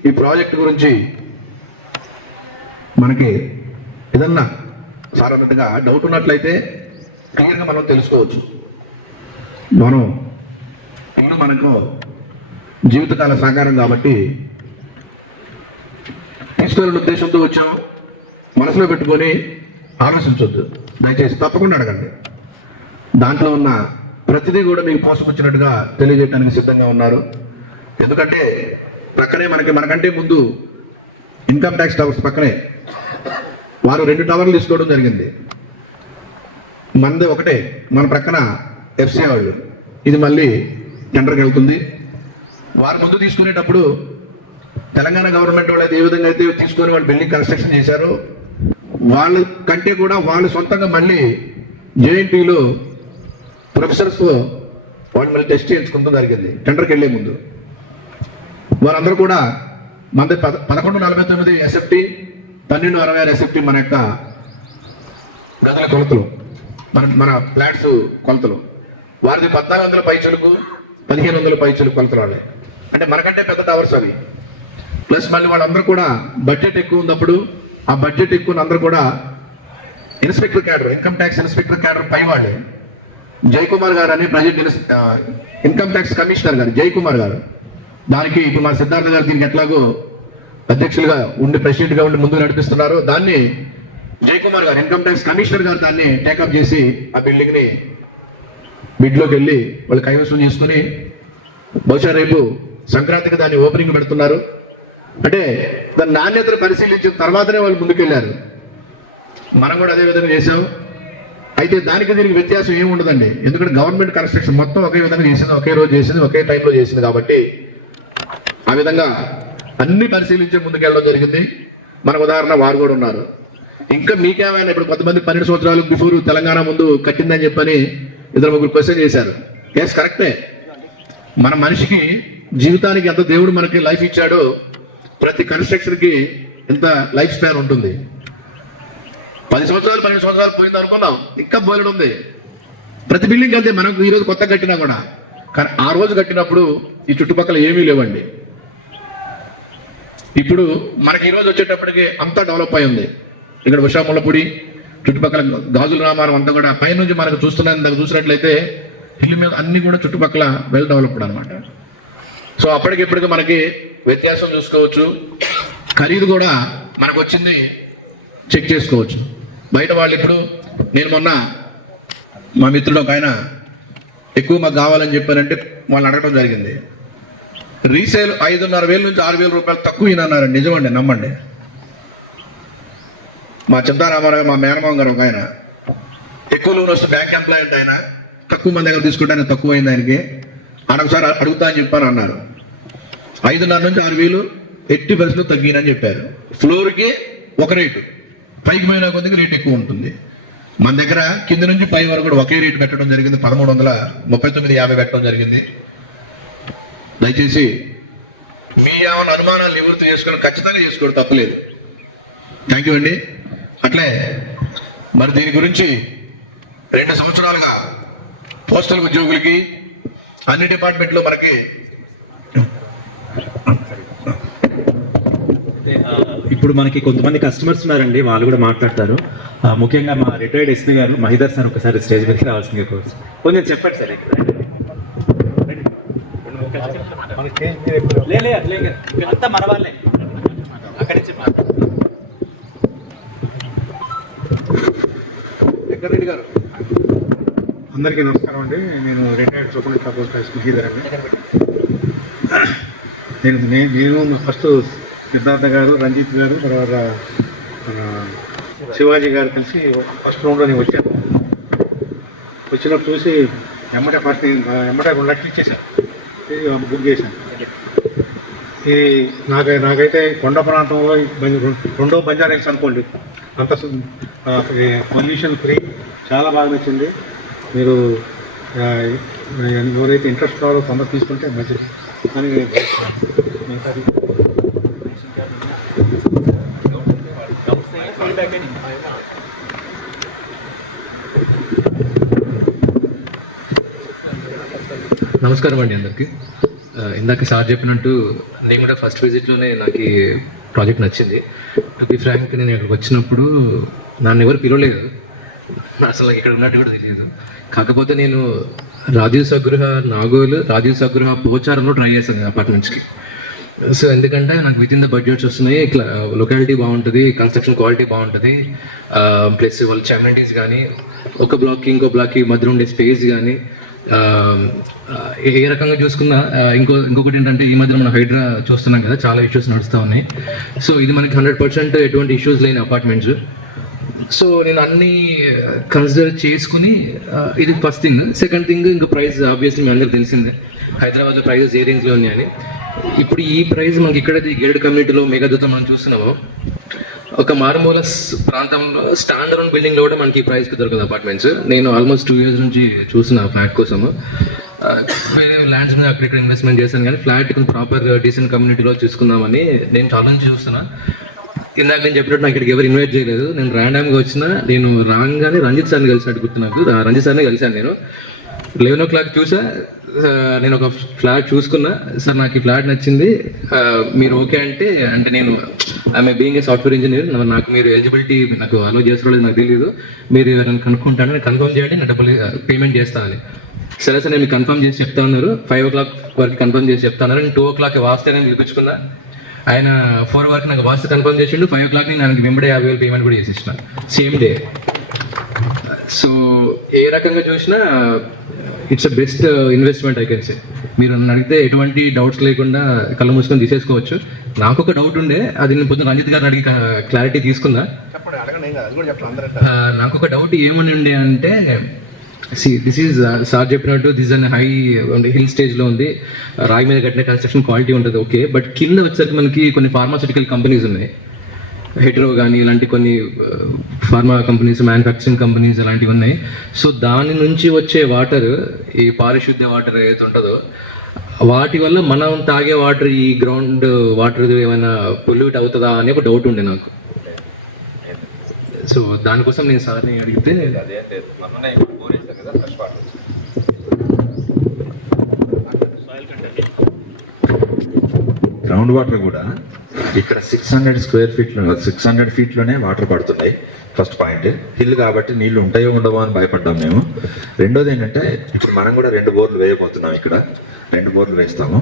ఈ ప్రాజెక్ట్ గురించి మనకి ఏదన్నా సాధారణంగా డౌట్ ఉన్నట్లయితే క్లియర్గా మనం తెలుసుకోవచ్చు. మనకు జీవితకాల సహకారం కాబట్టి తీసుకెళ్ళిన ఉద్దేశంతో వచ్చాము. మనసులో పెట్టుకొని ఆలోచించొద్దు. దయచేసి తప్పకుండా అడగండి. దాంట్లో ఉన్న ప్రతిదీ కూడా మీకు పోసుకొచ్చినట్టుగా తెలియజేయడానికి సిద్ధంగా ఉన్నారు. ఎందుకంటే పక్కనే మనకంటే ముందు ఇన్కమ్ ట్యాక్స్ టవర్స్ పక్కనే వారు 2 టవర్లు తీసుకోవడం జరిగింది. మనది ఒకటే, మన ప్రక్కన ఎఫ్సీ వాళ్ళు. ఇది మళ్ళీ టెండర్కి వెళ్తుంది. వారు ముందు తీసుకునేటప్పుడు తెలంగాణ గవర్నమెంట్ వాళ్ళు అయితే ఏ విధంగా అయితే తీసుకొని వాళ్ళు బిల్డింగ్ కన్స్ట్రక్షన్ చేశారో వాళ్ళ కంటే కూడా వాళ్ళు సొంతంగా మళ్ళీ జేఎన్టీలో ప్రొఫెసర్స్ వాళ్ళు మళ్ళీ టెస్ట్ చేయించుకుంటూ జరిగింది టెండర్కి వెళ్లే ముందు. వారందరూ కూడా మన 1149 ఎస్ఎఫ్టీ 1266 ఎస్ఎఫ్టీ మన యొక్క గదుల కొలతలు, మన ఫ్లాట్స్ కొలతలు. వారిది 1400 పైచులకు 1500 పైచులకు కొలతలు వాళ్ళే. అంటే మనకంటే పెద్ద టవర్స్ అవి. ప్లస్ మళ్ళీ వాళ్ళందరూ కూడా బడ్జెట్ ఎక్కువ ఉన్నప్పుడు ఆ బడ్జెట్ ఎక్కువ అందరూ కూడా inspector cadre, income tax inspector cadre పై వాళ్ళే. జయకుమార్ గారు అని ప్రజెంట్ ఇన్కమ్ ట్యాక్స్ కమిషనర్ గారు జయకుమార్ గారు. దానికి ఇప్పుడు మా సిద్ధార్థ గారు దీనికి ఎట్లాగో అధ్యక్షులుగా ఉండి ప్రెసిడెంట్ గా ఉండి ముందుకు నడిపిస్తున్నారు. దాన్ని జయకుమార్ గారు ఇన్కమ్ ట్యాక్స్ కమిషనర్ గారు దాన్ని టేకప్ చేసి ఆ బిల్డింగ్ ని బిడ్లోకి వెళ్ళి వాళ్ళు కైవసం చేసుకుని బహుశా రేపు సంక్రాంతికి దాన్ని ఓపెనింగ్ పెడుతున్నారు. అంటే దాని నాణ్యతను పరిశీలించిన తర్వాతనే వాళ్ళు ముందుకెళ్లారు. మనం కూడా అదే విధంగా చేసాం. అయితే దానికి దీనికి వ్యత్యాసం ఏమి ఉండదండి. ఎందుకంటే గవర్నమెంట్ కన్స్ట్రక్షన్ మొత్తం ఒకే విధంగా చేసింది, ఒకే రోజు చేసింది, ఒకే టైంలో చేసింది. కాబట్టి ఆ విధంగా అన్ని పరిశీలించే ముందుకెళ్ళడం జరిగింది. మన ఉదాహరణ వారు కూడా ఉన్నారు. ఇంకా మీకేమైనా ఇప్పుడు కొంతమంది 12 సంవత్సరాలు బిఫోర్ తెలంగాణ ముందు కట్టిందని చెప్పని 2-3 క్వశ్చన్ చేశారు. ఎస్ కరెక్టే. మన మనిషికి జీవితానికి ఎంత దేవుడు మనకి లైఫ్ ఇచ్చాడో ప్రతి కన్స్ట్రక్షన్ కి ఎంత లైఫ్ స్పాన్ ఉంటుంది. 10 సంవత్సరాలు 12 సంవత్సరాలు పోయింది అనుకున్నాం, ఇంకా బోలెడు ఉంది. ప్రతి బిల్డింగ్ అంతే. మనకు ఈరోజు కొత్త కట్టినా కూడా, కానీ ఆ రోజు కట్టినప్పుడు ఈ చుట్టుపక్కల ఏమీ లేవండి. ఇప్పుడు మనకి ఈ రోజు వచ్చేటప్పటికి అంతా డెవలప్ అయి ఉంది. ఇక్కడ విశాఖములపూడి చుట్టుపక్కల గాజుల రామారం అంతా కూడా పైనుంచి మనకు చూసినట్లయితే ఇల్లు మీద అన్ని కూడా చుట్టుపక్కల వెల్ డెవలప్డ్ అనమాట. సో అప్పటికిప్పటికి మనకి వ్యత్యాసం చూసుకోవచ్చు. ఖరీదు కూడా మనకు వచ్చింది చెక్ చేసుకోవచ్చు. బయట వాళ్ళు ఇప్పుడు నేను మొన్న మా మిత్రుడు ఒక ఆయన ఎక్కువ మాకు కావాలని చెప్పారంటే వాళ్ళు అడగడం జరిగింది. రీసేల్ 5,500 నుంచి 6,000 రూపాయలు తక్కువ అన్నారండి. నిజమండి, నమ్మండి. మా చింతారామారావు మా మేనమామ గారు ఒక ఆయన ఎక్కువ లోన్ వస్తే బ్యాంక్ ఎంప్లాయ్ అంటే ఆయన తక్కువ మంది దగ్గర తీసుకుంటే ఆయన తక్కువ అయింది ఆయనకి. ఆయన ఒకసారి అడుగుతా అని చెప్పాను అన్నారు. 5,500 నుంచి 6,000 ఎట్టి పరిస్థితులు తగ్గినని చెప్పారు. ఫ్లోర్కి ఒక రేటు, పైకి పోయినా కొద్దిగా రేట్ ఎక్కువ ఉంటుంది. మన దగ్గర కింద నుంచి పై వరకు కూడా ఒకే రేటు పెట్టడం జరిగింది. 1,339.50 పెట్టడం జరిగింది. దయచేసి మీ ఏమైనా అనుమానాలు నివృత్తి చేసుకుని ఖచ్చితంగా చేసుకోవడం తప్పలేదు. థ్యాంక్ యూ అండి. అట్లే మరి దీని గురించి 2 సంవత్సరాలుగా పోస్టల్ ఉద్యోగులకి అన్ని డిపార్ట్మెంట్లో మనకి ఇప్పుడు మనకి కొంతమంది కస్టమర్స్ ఉన్నారండి, వాళ్ళు కూడా మాట్లాడతారు. ముఖ్యంగా మా రిటైర్డ్ ఎస్పీ గారు మహిదర్ సార్ ఒకసారి స్టేజ్ మీదకి రావాల్సింది కొంచెం చెప్పండి సార్. అంతా మన వాళ్ళే అక్కడి వెంకటరెడ్డి గారు. అందరికీ నమస్కారం అండి. నేను retired superintendent of post Mahidhar అండి. నేను ఫస్ట్ సిద్ధార్థ గారు, రంజిత్ గారు, తర్వాత శివాజీ గారు కలిసి ఫస్ట్ రౌండ్లో నేను వచ్చాను. వచ్చినప్పుడు చూసి ఎమ్మటే 2 లక్షలు ఇచ్చేసాను, బుక్ చేశాను. ఇది నాకైతే కొండ ప్రాంతంలో 2వ బంజారా హిల్స్ అనుకోండి, అంత పొల్యూషన్ ఫ్రీ, చాలా బాగా నచ్చింది. మీరు ఎవరైతే ఇంట్రెస్ట్ కావాలో తొందర తీసుకుంటే మంచిది అని. నమస్కారం అండి అందరికి. ఇందాక సార్ చెప్పినట్టు నేను కూడా ఫస్ట్ విజిట్లోనే నాకు ఈ ప్రాజెక్ట్ నచ్చింది. టు బి ఫ్రాంక్, నేను ఇక్కడికి వచ్చినప్పుడు నన్ను ఎవరు పిలవలేదు, అసలు ఇక్కడ ఉన్నట్టు కూడా తెలియదు. కాకపోతే నేను రాజీవ్ స్వగృహ నాగోల్, రాజీవ్ స్వగృహ పోచారంలో ట్రై చేశాను అపార్ట్మెంట్స్కి. సో ఎందుకంటే నాకు విత్ ఇన్ ద బడ్జెట్స్ వస్తున్నాయి, ఇట్లా లొకాలిటీ బాగుంటుంది, కన్స్ట్రక్షన్ క్వాలిటీ బాగుంటుంది, ప్లస్ వాళ్ళ అమ్యూనిటీస్ కానీ ఒక బ్లాక్కి ఇంకో బ్లాక్కి మధ్య ఉండే స్పేస్ కానీ ఏ రకంగా చూసుకున్నా. ఇంకొకటి ఏంటంటే ఈ మధ్య మనం హైడ్రా చూస్తున్నాం కదా, చాలా ఇష్యూస్ నడుస్తూ ఉన్నాయి. సో ఇది మనకి 100% ఎటువంటి ఇష్యూస్ లేని అపార్ట్మెంట్స్. సో నేను అన్నీ కన్సిడర్ చేసుకుని ఇది ఫస్ట్ థింగ్. సెకండ్ థింగ్, ఇంకా ప్రైస్ ఆబ్వియస్లీ మీ అందరికి తెలిసిందే హైదరాబాద్లో ప్రైజెస్ ఏ రేంజ్లో ఉన్నాయని. ఇప్పుడు ఈ ప్రైస్ మనకి ఎక్కడైతే ఈ గేటెడ్ కమ్యూనిటీలో మేఘదూతం మనం చూస్తున్నామో ఒక మారుమూల ప్రాంతంలో స్టాండ్ అలోన్ బిల్డింగ్లో కూడా మనకి ప్రైస్కి దొరకదు అపార్ట్మెంట్స్. నేను ఆల్మోస్ట్ 2 years నుంచి చూసిన ఫ్లాట్ కోసము. వేరే ల్యాండ్స్ మీద అక్కడిక్కడ ఇన్వెస్ట్మెంట్ చేశాను, కానీ ఫ్లాట్ ప్రాపర్ డీసెంట్ కమ్యూనిటీలో చూసుకుందామని నేను చాలా నుంచి చూస్తున్నా. ఇందాక నేను చెప్పినట్టు నాకు ఇక్కడికి ఎవరు ఇన్వైట్ చేయలేదు. నేను ర్యాండమ్గా వచ్చిన, నేను రాగానే రంజిత్ సార్ని కలిసినట్టు గుర్తు నాకు. రంజిత్ సార్ని కలిశాను నేను. 11 o'clock చూసా. నేను ఒక ఫ్లాట్ చూసుకున్నా. సార్ నాకు ఈ ఫ్లాట్ నచ్చింది, మీరు ఓకే అంటే నేను I'm being a software engineer, నాకు మీరు ఎలిజిబిలిటీ నాకు అలో చేసుకోలేదు నాకు తెలియదు, మీరు ఎవరైనా కనుక్కుంటాను, నేను కన్ఫర్మ్ చేయండి, నేను డబ్బులు పేమెంట్ చేస్తాను. సరే సార్ నేను మీకు కన్ఫర్మ్ చేసి చెప్తా ఉన్నారు. 5 o'clock వరకు కన్ఫర్మ్ చేసి చెప్తా ఉన్నారు. నేను 2 o'clock వాస్తే నేను పిలిపించుకున్నా. ఆయన 4 వరకు నాకు వాస్తే కన్ఫర్మ్ చేసిండు. 5 o'clock నాకు వెంబడే 50,000 పేమెంట్ కూడా చేసి ఇచ్చిన సేమ్ డే. సో ఏ రకంగా చూసినా it's a best investment I can say. మీరు నన్ను అడిగితే ఎటువంటి డౌట్స్ లేకుండా కళ్ళు మూసుకొని తీసేసుకోవచ్చు. నాకు ఒక డౌట్ ఉండే, అది నేను పొద్దున రంజిత్ గారిని అడిగి క్లారిటీ తీసుకుందా. నాకు ఒక డౌట్ ఏమని ఉండే అంటే, దిస్ ఈజ్ సార్ చెప్పినట్టు దిస్ అన్ హై హిల్ స్టేజ్లో ఉంది, రాయి మీద కట్టిన కన్స్ట్రక్షన్ క్వాలిటీ ఉంటుంది ఓకే, బట్ కింద వచ్చేసరికి మనకి కొన్ని ఫార్మాస్యూటికల్ కంపెనీస్ ఉన్నాయి, హెడ్రో కానీ ఇలాంటి కొన్ని ఫార్మా కంపెనీస్, మ్యానుఫ్యాక్చరింగ్ కంపెనీస్ అలాంటివి ఉన్నాయి. సో దాని నుంచి వచ్చే వాటర్, ఈ పారిశుద్ధ్య వాటర్ ఏదైతే ఉంటుందో వాటి వల్ల మనం తాగే వాటర్, ఈ గ్రౌండ్ వాటర్ ఏమైనా పొల్యూట్ అవుతుందా అని ఒక డౌట్ ఉండే నాకు. సో దానికోసం నేను సార్ని అడిగితే గ్రౌండ్ వాటర్ కూడా ఇక్కడ 600 square feet 600 feet లోనే వాటర్ పడుతున్నాయి. First point. హిల్ కాబట్టి నీళ్లు ఉంటాయో ఉండవో అని భయపడ్డాం మేము. రెండోది ఏంటంటే, ఇప్పుడు మనం కూడా 2 బోర్లు వేయబోతున్నాం. ఇక్కడ 2 బోర్లు వేస్తాము.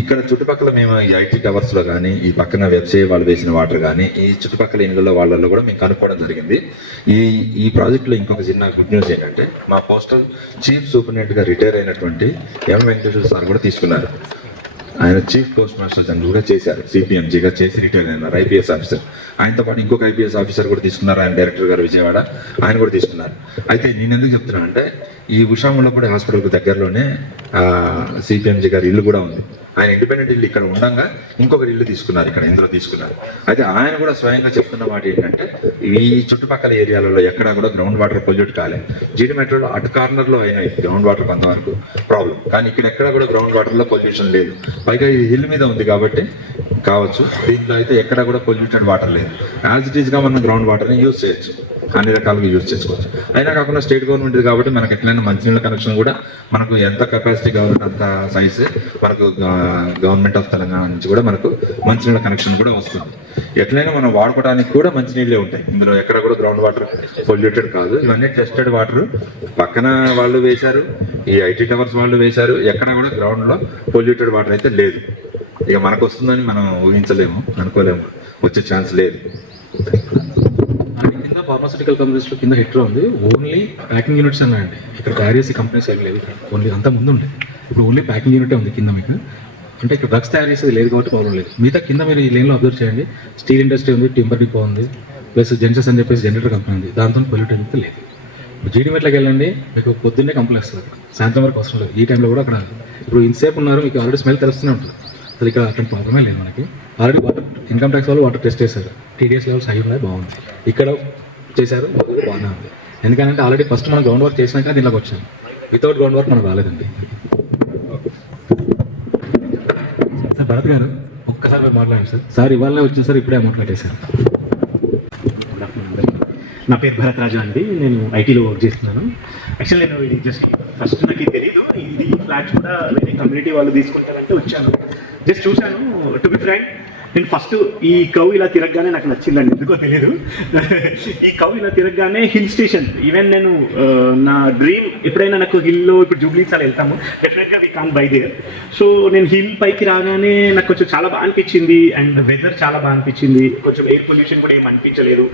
ఇక్కడ చుట్టుపక్కల మేము ఈ ఐటీ టవర్స్లో కానీ, ఈ పక్కన వెబ్సైట్ వాళ్ళు వేసిన వాటర్ కానీ, ఈ చుట్టుపక్కల ఇళ్ళలో వాళ్ళలో కూడా మేము కనుక్కోవడం జరిగింది. ఈ ప్రాజెక్టులో ఇంకొక చిన్న గుడ్ న్యూస్ ఏంటంటే, మా పోస్టల్ చీఫ్ సూపరింటెండెంట్గా రిటైర్ అయినటువంటి ఎం వెంకటేశ్వర సార్ కూడా తీసుకున్నారు. ఆయన చీఫ్ పోస్ట్ మాస్టర్ జనరల్గా చేశారు, సిపిఎంజీగా చేసి రిటైర్ అయినారు, ఐపీఎస్ ఆఫీసర్. ఆయనతో పాటు ఇంకొక ఐపీఎస్ ఆఫీసర్ కూడా తీసుకున్నారు, ఆయన డైరెక్టర్ గారు విజయవాడ, ఆయన కూడా తీసుకున్నారు. అయితే నేను ఎందుకు చెప్తున్నాను అంటే, ఈ ఉషాములపూడి హాస్పిటల్కి దగ్గరలోనే సిపిఎంజీ గారి ఇల్లు కూడా ఉంది. ఆయన ఇండిపెండెంట్ ఇల్లు ఇక్కడ ఉండగా ఇంకొకరి ఇల్లు తీసుకున్నారు, ఇక్కడ ఇందులో తీసుకున్నారు. అయితే ఆయన కూడా స్వయంగా చెప్తున్న మాట ఏంటంటే, ఈ చుట్టుపక్కల ఏరియాలలో ఎక్కడా కూడా గ్రౌండ్ వాటర్ పొల్యూట్ కాలే. జీడి మెట్రోలో అటు కార్నర్లో అయినాయి గ్రౌండ్ వాటర్ కొంతవరకు ప్రాబ్లం, కానీ ఇక్కడ ఎక్కడా కూడా గ్రౌండ్ వాటర్లో పొల్యూషన్ లేదు. పైగా ఇది హిల్ మీద ఉంది కాబట్టి కావచ్చు, దీంట్లో అయితే ఎక్కడా కూడా పొల్యూటెడ్ వాటర్ లేదు. యాజ్ ఇట్ ఈస్గా మనం గ్రౌండ్ వాటర్ని యూజ్ చేయొచ్చు, అన్ని రకాలుగా యూజ్ చేసుకోవచ్చు. అయినా కాకుండా స్టేట్ గవర్నమెంట్ కాబట్టి మనకు ఎట్లయినా మంచినీళ్ళ కనెక్షన్ కూడా మనకు ఎంత కెపాసిటీ కావాలంటే అంత సైజ్ మనకు గవర్నమెంట్ ఆఫ్ తెలంగాణ నుంచి కూడా మనకు మంచినీళ్ళ కనెక్షన్ కూడా వస్తుంది. ఎట్లయినా మనం వాడుకోవడానికి కూడా మంచినీళ్ళే ఉంటాయి, ఇందులో ఎక్కడ కూడా గ్రౌండ్ వాటర్ పొల్యూటెడ్ కాదు. ఇవన్నీ టెస్టెడ్ వాటర్. పక్కన వాళ్ళు వేశారు, ఈ ఐటీ టవర్స్ వాళ్ళు వేశారు, ఎక్కడ కూడా గ్రౌండ్లో పొల్యూటెడ్ వాటర్ అయితే లేదు. ఇక మనకు వస్తుందని మనం ఊహించలేము, అనుకోలేము, వచ్చే ఛాన్స్ లేదు. కింద ఫార్మాస్యూటికల్ కంపెనీస్లో కింద హెట్రో ఉంది, ఓన్లీ ప్యాకింగ్ యూనిట్స్ అన్నాయండి. ఇక్కడ తయారు చేసే కంపెనీస్ ఏమి లేదు, ఓన్లీ అంతా ముందు ఉండే. ఇప్పుడు ఓన్లీ ప్యాకింగ్ యూనిటే ఉంది కింద మీకు. అంటే ఇక్కడ డ్రగ్స్ తయారు చేసేది లేదు కాబట్టి ప్రాబ్లం లేదు. మిగతా కింద మీరు ఈ లైన్లో అబ్జర్వ్ చేయండి, స్టీల్ ఇండస్ట్రీ ఉంది, టింబర్ డిపో ఉంది, ప్లస్ జెన్సెస్ అని చెప్పేసి జనరేటర్ కంపెనీ ఉంది. దాంతో పొల్యూట్ అయితే లేదు. జీడీ మెట్లకి వెళ్ళండి, మీకు పొద్దున్నే కంపెనీ వస్తుంది, సాయంత్రం వరకు అవసరం లేదు. ఈ టైంలో కూడా అక్కడ ఇప్పుడు ఇంతసేపు ఉన్నారు, మీకు ఆల్రెడీ స్మెల్ తెలుస్తూనే ఉంటుంది. అసలు ఇక్కడ అటువంటి ప్రాబ్లమే లేదు మనకి. ఆల్రెడీ వాటర్ ఇన్కమ్ ట్యాక్స్ వాళ్ళు వాటర్ టెస్ట్ చేశారు, టీడీఎస్ లెవెల్స్ హై ఉన్నాయి, బాగుంది. ఇక్కడ చేశారు, బాగానే ఉంది. ఎందుకంటే ఆల్రెడీ ఫస్ట్ మనం గ్రౌండ్ వర్క్ చేసినాక దీనిలోకి వచ్చాం. వితౌట్ గ్రౌండ్ వర్క్ మనకు రాలేదండి. సార్ భరత్ గారు ఒక్కసారి మీరు మాట్లాడండి సార్. సార్ ఇవాళనే వచ్చింది సార్, ఇప్పుడే అమౌంట్ కట్టేశారు. నా పేరు భరత్ రాజు అండి, నేను ఐటీలో వర్క్ చేస్తున్నాను. యాక్చువల్లీ నేను ఇది జస్ట్ ఫస్ట్ నాకు తెలియదు, ఇది ఫ్లాట్స్ కూడా వేరే కమ్యూనిటీ వాళ్ళు తీసుకుంటారంటే వచ్చాను, జస్ట్ చూశాను. టు బి ఫ్రాంక్, నేను ఫస్ట్ ఈ కవ్ ఇలా తిరగగానే నాకు నచ్చిందండి, ఎందుకో తెలియదు. ఈ కవ్ ఇలా తిరగగానే హిల్ స్టేషన్, ఈవెన్ నేను నా డ్రీమ్ ఎప్పుడైనా నాకు హిల్లో, ఇప్పుడు జూబ్లీస్ అలా వెళ్తాము, డెఫినెట్గా we can buy there. So నేను హిల్ పైకి రాగానే నాకు కొంచెం చాలా బాగా అనిపించింది, అండ్ వెదర్ చాలా బాగా అనిపించింది, కొంచెం ఎయిర్ పొల్యూషన్ కూడా ఏం అనిపించలేదు.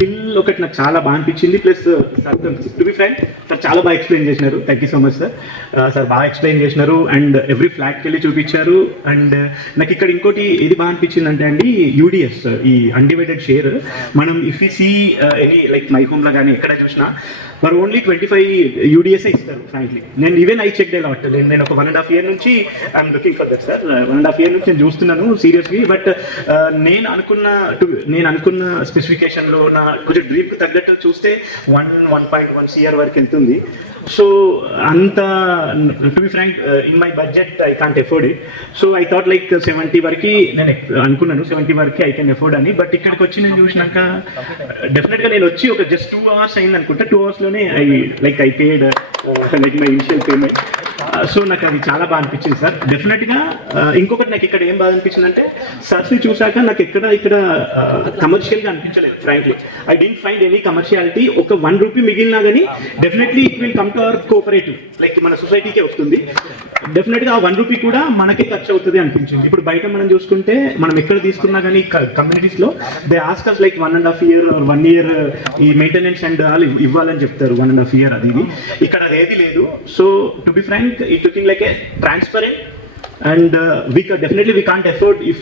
హిల్ ఒకటి నాకు చాలా బాగా అనిపించింది. Plus sir, to be frank, sir చాలా బాగా ఎక్స్ప్లెయిన్ చేసినారు, thank you so much sir. Sir బాగా ఎక్స్ప్లెయిన్ చేసినారు, అండ్ ఎవ్రీ ఫ్లాట్కి వెళ్ళి చూపించారు. అండ్ నాకు ఇక్కడ ఇంకోటి ఇది బాగా అనిపించిందంటే అండి, యూడిఎస్ ఈ అన్డివైడెడ్ షేర్ మనం if you see any like my హోమ్లో కానీ ఎక్కడ చూసినా మరి ఓన్లీ 25 యూడిఎస్ఏ ఇస్తారు ఫ్రాంక్లీ. నేను ఈవెన్ ఐ చెక్ లాట్ నేను ఒక 1.5 year నుంచి I'm looking for that sir. 1.5 year నుంచి నేను చూస్తున్నాను సీరియస్లీ. బట్ నేను అనుకున్న స్పెసిఫికేషన్లో నా కొంచెం డ్రీమ్కి తగ్గట్టు చూస్తే 1.1 CR వరకు వెళ్తుంది. సో అంత to be frank in my budget I can't afford it. So I thought like 70 వరకు నేను అనుకున్నాను, 70 వరకు ఐ కెన్ ఎఫోర్డ్ అని. బట్ ఇక్కడికి వచ్చి నేను చూసినాక డెఫినెట్గా నేను వచ్చి ఒక జస్ట్ 2 hours అయింది అనుకుంటా. 2 hours I paid like my initial payment. So నాకు అది చాలా బాగా అనిపించింది సార్. డెఫినెట్గా ఇంకొకటి నాకు ఇక్కడ ఏం బాగా అనిపించింది అంటే సర్చ్ని చూసాక నాకు ఇక్కడ కమర్షియల్గా అనిపించలేదు frankly. I didn't find any commerciality. ఒక 1 rupee మిగిలినా కానీ definitely it will come to our cooperative, like మన సొసైటీకే వస్తుంది. డెఫినెట్గా ఆ 1 rupee కూడా మనకే ఖర్చు అవుతుంది అనిపించింది. ఇప్పుడు బయట మనం చూసుకుంటే మనం ఎక్కడ తీసుకున్నా కానీ కమ్యూనిటీస్లో they ask us like 1.5 year or 1 year ఈ మెయింటెనెన్స్ అండ్ ఇవ్వాలని చెప్తారు. 1.5 year అది ఇక్కడ అదేది లేదు. So to be frank it looking like a transparent and we can't afford if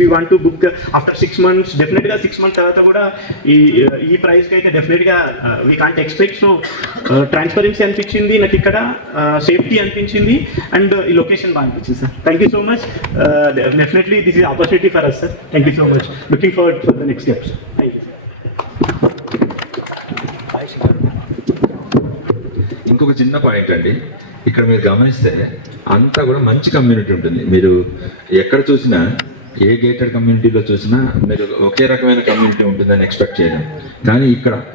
we want to book after 6 months. Definitely 6 months tarvata kuda ee price ki aithe definitely we can't expect. So transparency anpichindi నాకు ఇక్కడ, safety anpichindi and location ba anpichindi sir. Thank you so much. Definitely this is opportunity for us sir. Thank you so much. Looking forward for the next steps. Thank you. ఇంకొక చిన్న point అండి, ఇక్కడ మీరు గమనిస్తే అంతా కూడా మంచి community ఉంటుంది. మీరు ఎక్కడ చూసినా ఏ గేటెడ్ కమ్యూనిటీలో చూసినా మీరు ఒకే రకమైన కమ్యూనిటీ ఉంటుందని ఎక్స్పెక్ట్ చేయలేం. కానీ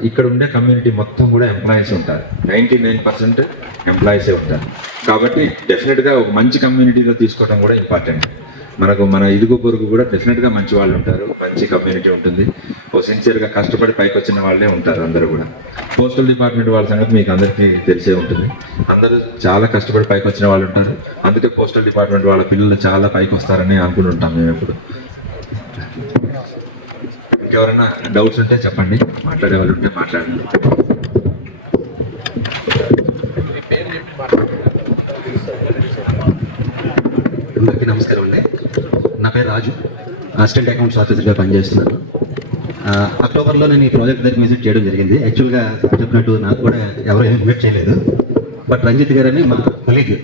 ఇక్కడ ఉండే కమ్యూనిటీ మొత్తం కూడా ఎంప్లాయీస్ ఉంటారు. 99% ఎంప్లాయీసే ఉంటారు. కాబట్టి డెఫినెట్గా ఒక మంచి కమ్యూనిటీలో తీసుకోవడం కూడా ఇంపార్టెంట్. మన ఇరుగు పొరుగు కూడా డెఫినెట్గా మంచి వాళ్ళు ఉంటారు, మంచి కమ్యూనిటీ ఉంటుంది. ఓ సిన్సియర్గా కష్టపడి పైకి వచ్చిన వాళ్ళే ఉంటారు అందరూ కూడా. పోస్టల్ డిపార్ట్మెంట్ వాళ్ళ సంగతి మీకు అందరికీ తెలిసే ఉంటుంది. అందరూ చాలా కష్టపడి పైకి వచ్చిన వాళ్ళు ఉంటారు. అందుకే పోస్టల్ డిపార్ట్మెంట్ వాళ్ళ పిల్లలు చాలా పైకి వస్తారని అనుకుని ఉంటాం మేము ఎప్పుడు. ఇంకెవరైనా డౌట్స్ ఉంటే చెప్పండి, మాట్లాడే వాళ్ళు ఉంటే మాట్లాడండి. అందరికీ నమస్కారం అండి. నా పేరు రాజు, అసిస్టెంట్ అకౌంట్స్ ఆఫీసర్గా పనిచేస్తున్నాను. అక్టోబర్లో నేను ఈ ప్రాజెక్ట్ దగ్గర విజిట్ చేయడం జరిగింది. యాక్చువల్గా చెప్పినట్టు నాకు కూడా ఎవరు ఇన్వైట్ చేయలేదు. బట్ రంజిత్ గారు అని మా కొలీగ్,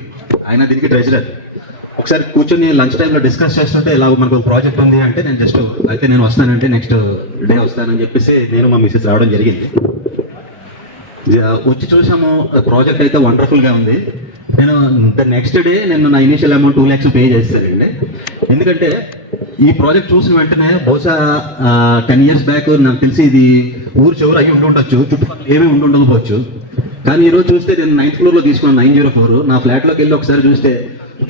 ఆయన దీనికి ట్రెజరర్. ఒకసారి కూర్చొని లంచ్ టైంలో డిస్కస్ చేస్తుంటే ఇలా మనకు ఒక ప్రాజెక్ట్ ఉంది అంటే నేను వస్తానంటే నెక్స్ట్ డే వస్తానని చెప్పేసి నేను మా మిస్సెస్ రావడం జరిగింది. వచ్చి చూసాము, ప్రాజెక్ట్ అయితే వండర్ఫుల్గా ఉంది. నేను నెక్స్ట్ డే నా ఇనిషియల్ అమౌంట్ 2 lakhs పే చేస్తానండి. ఎందుకంటే ఈ ప్రాజెక్ట్ చూసిన వెంటనే బహుశా 10 years బ్యాక్ నాకు తెలిసి ఇది ఊరు చివరి అయ్యి ఉండొచ్చు, చుట్టుపక్కల ఏమీ ఉండకపోవచ్చు. కానీ ఈరోజు చూస్తే నేను 9th floor లో తీసుకున్నాను 904. నా ఫ్లాట్లోకి వెళ్ళి ఒకసారి చూస్తే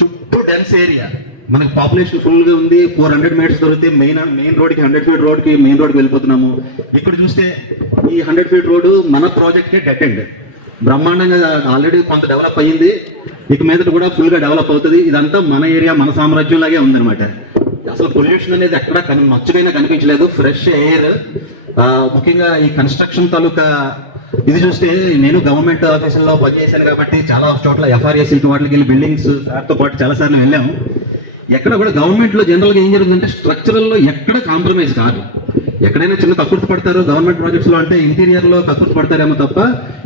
చుట్టూ డెన్స్ ఏరియా, మనకి పాపులేషన్ ఫుల్గా ఉంది. 400 meters దొరికితే మెయిన్ రోడ్కి 100 feet రోడ్కి మెయిన్ రోడ్కి వెళ్ళిపోతున్నాము. ఇక్కడ చూస్తే ఈ 100 feet రోడ్డు మన ప్రాజెక్ట్కి డెడ్ ఎండ్. బ్రహ్మాండంగా ఆల్రెడీ కొంత డెవలప్ అయ్యింది, ఇక మీదట కూడా ఫుల్గా డెవలప్ అవుతుంది. ఇదంతా మన ఏరియా, మన సామ్రాజ్యంలాగే ఉందన్నమాట. అసలు పొల్యూషన్ అనేది ఎక్కడ మచ్చుకైనా కనిపించలేదు. ఫ్రెష్ ఎయిర్, ముఖ్యంగా ఈ కన్స్ట్రక్షన్ తాలూకా ఇది చూస్తే, నేను గవర్నమెంట్ ఆఫీసుల్లో పనిచేశాను కాబట్టి చాలా చోట్ల FRAC వాటికి వెళ్ళి బిల్డింగ్స్ సార్తో పాటు చాలాసార్లు వెళ్ళాము. ఎక్కడ కూడా గవర్నమెంట్లో జనరల్గా ఏం జరుగుతుందంటే స్ట్రక్చరల్లో ఎక్కడ కాంప్రమైజ్ కాదు. ఎక్కడైనా చిన్న కక్కుర్తి పడతారు గవర్నమెంట్ ప్రాజెక్ట్స్లో, అంటే ఇంటీరియర్లో కక్కుర్తి పడతారేమో తప్ప.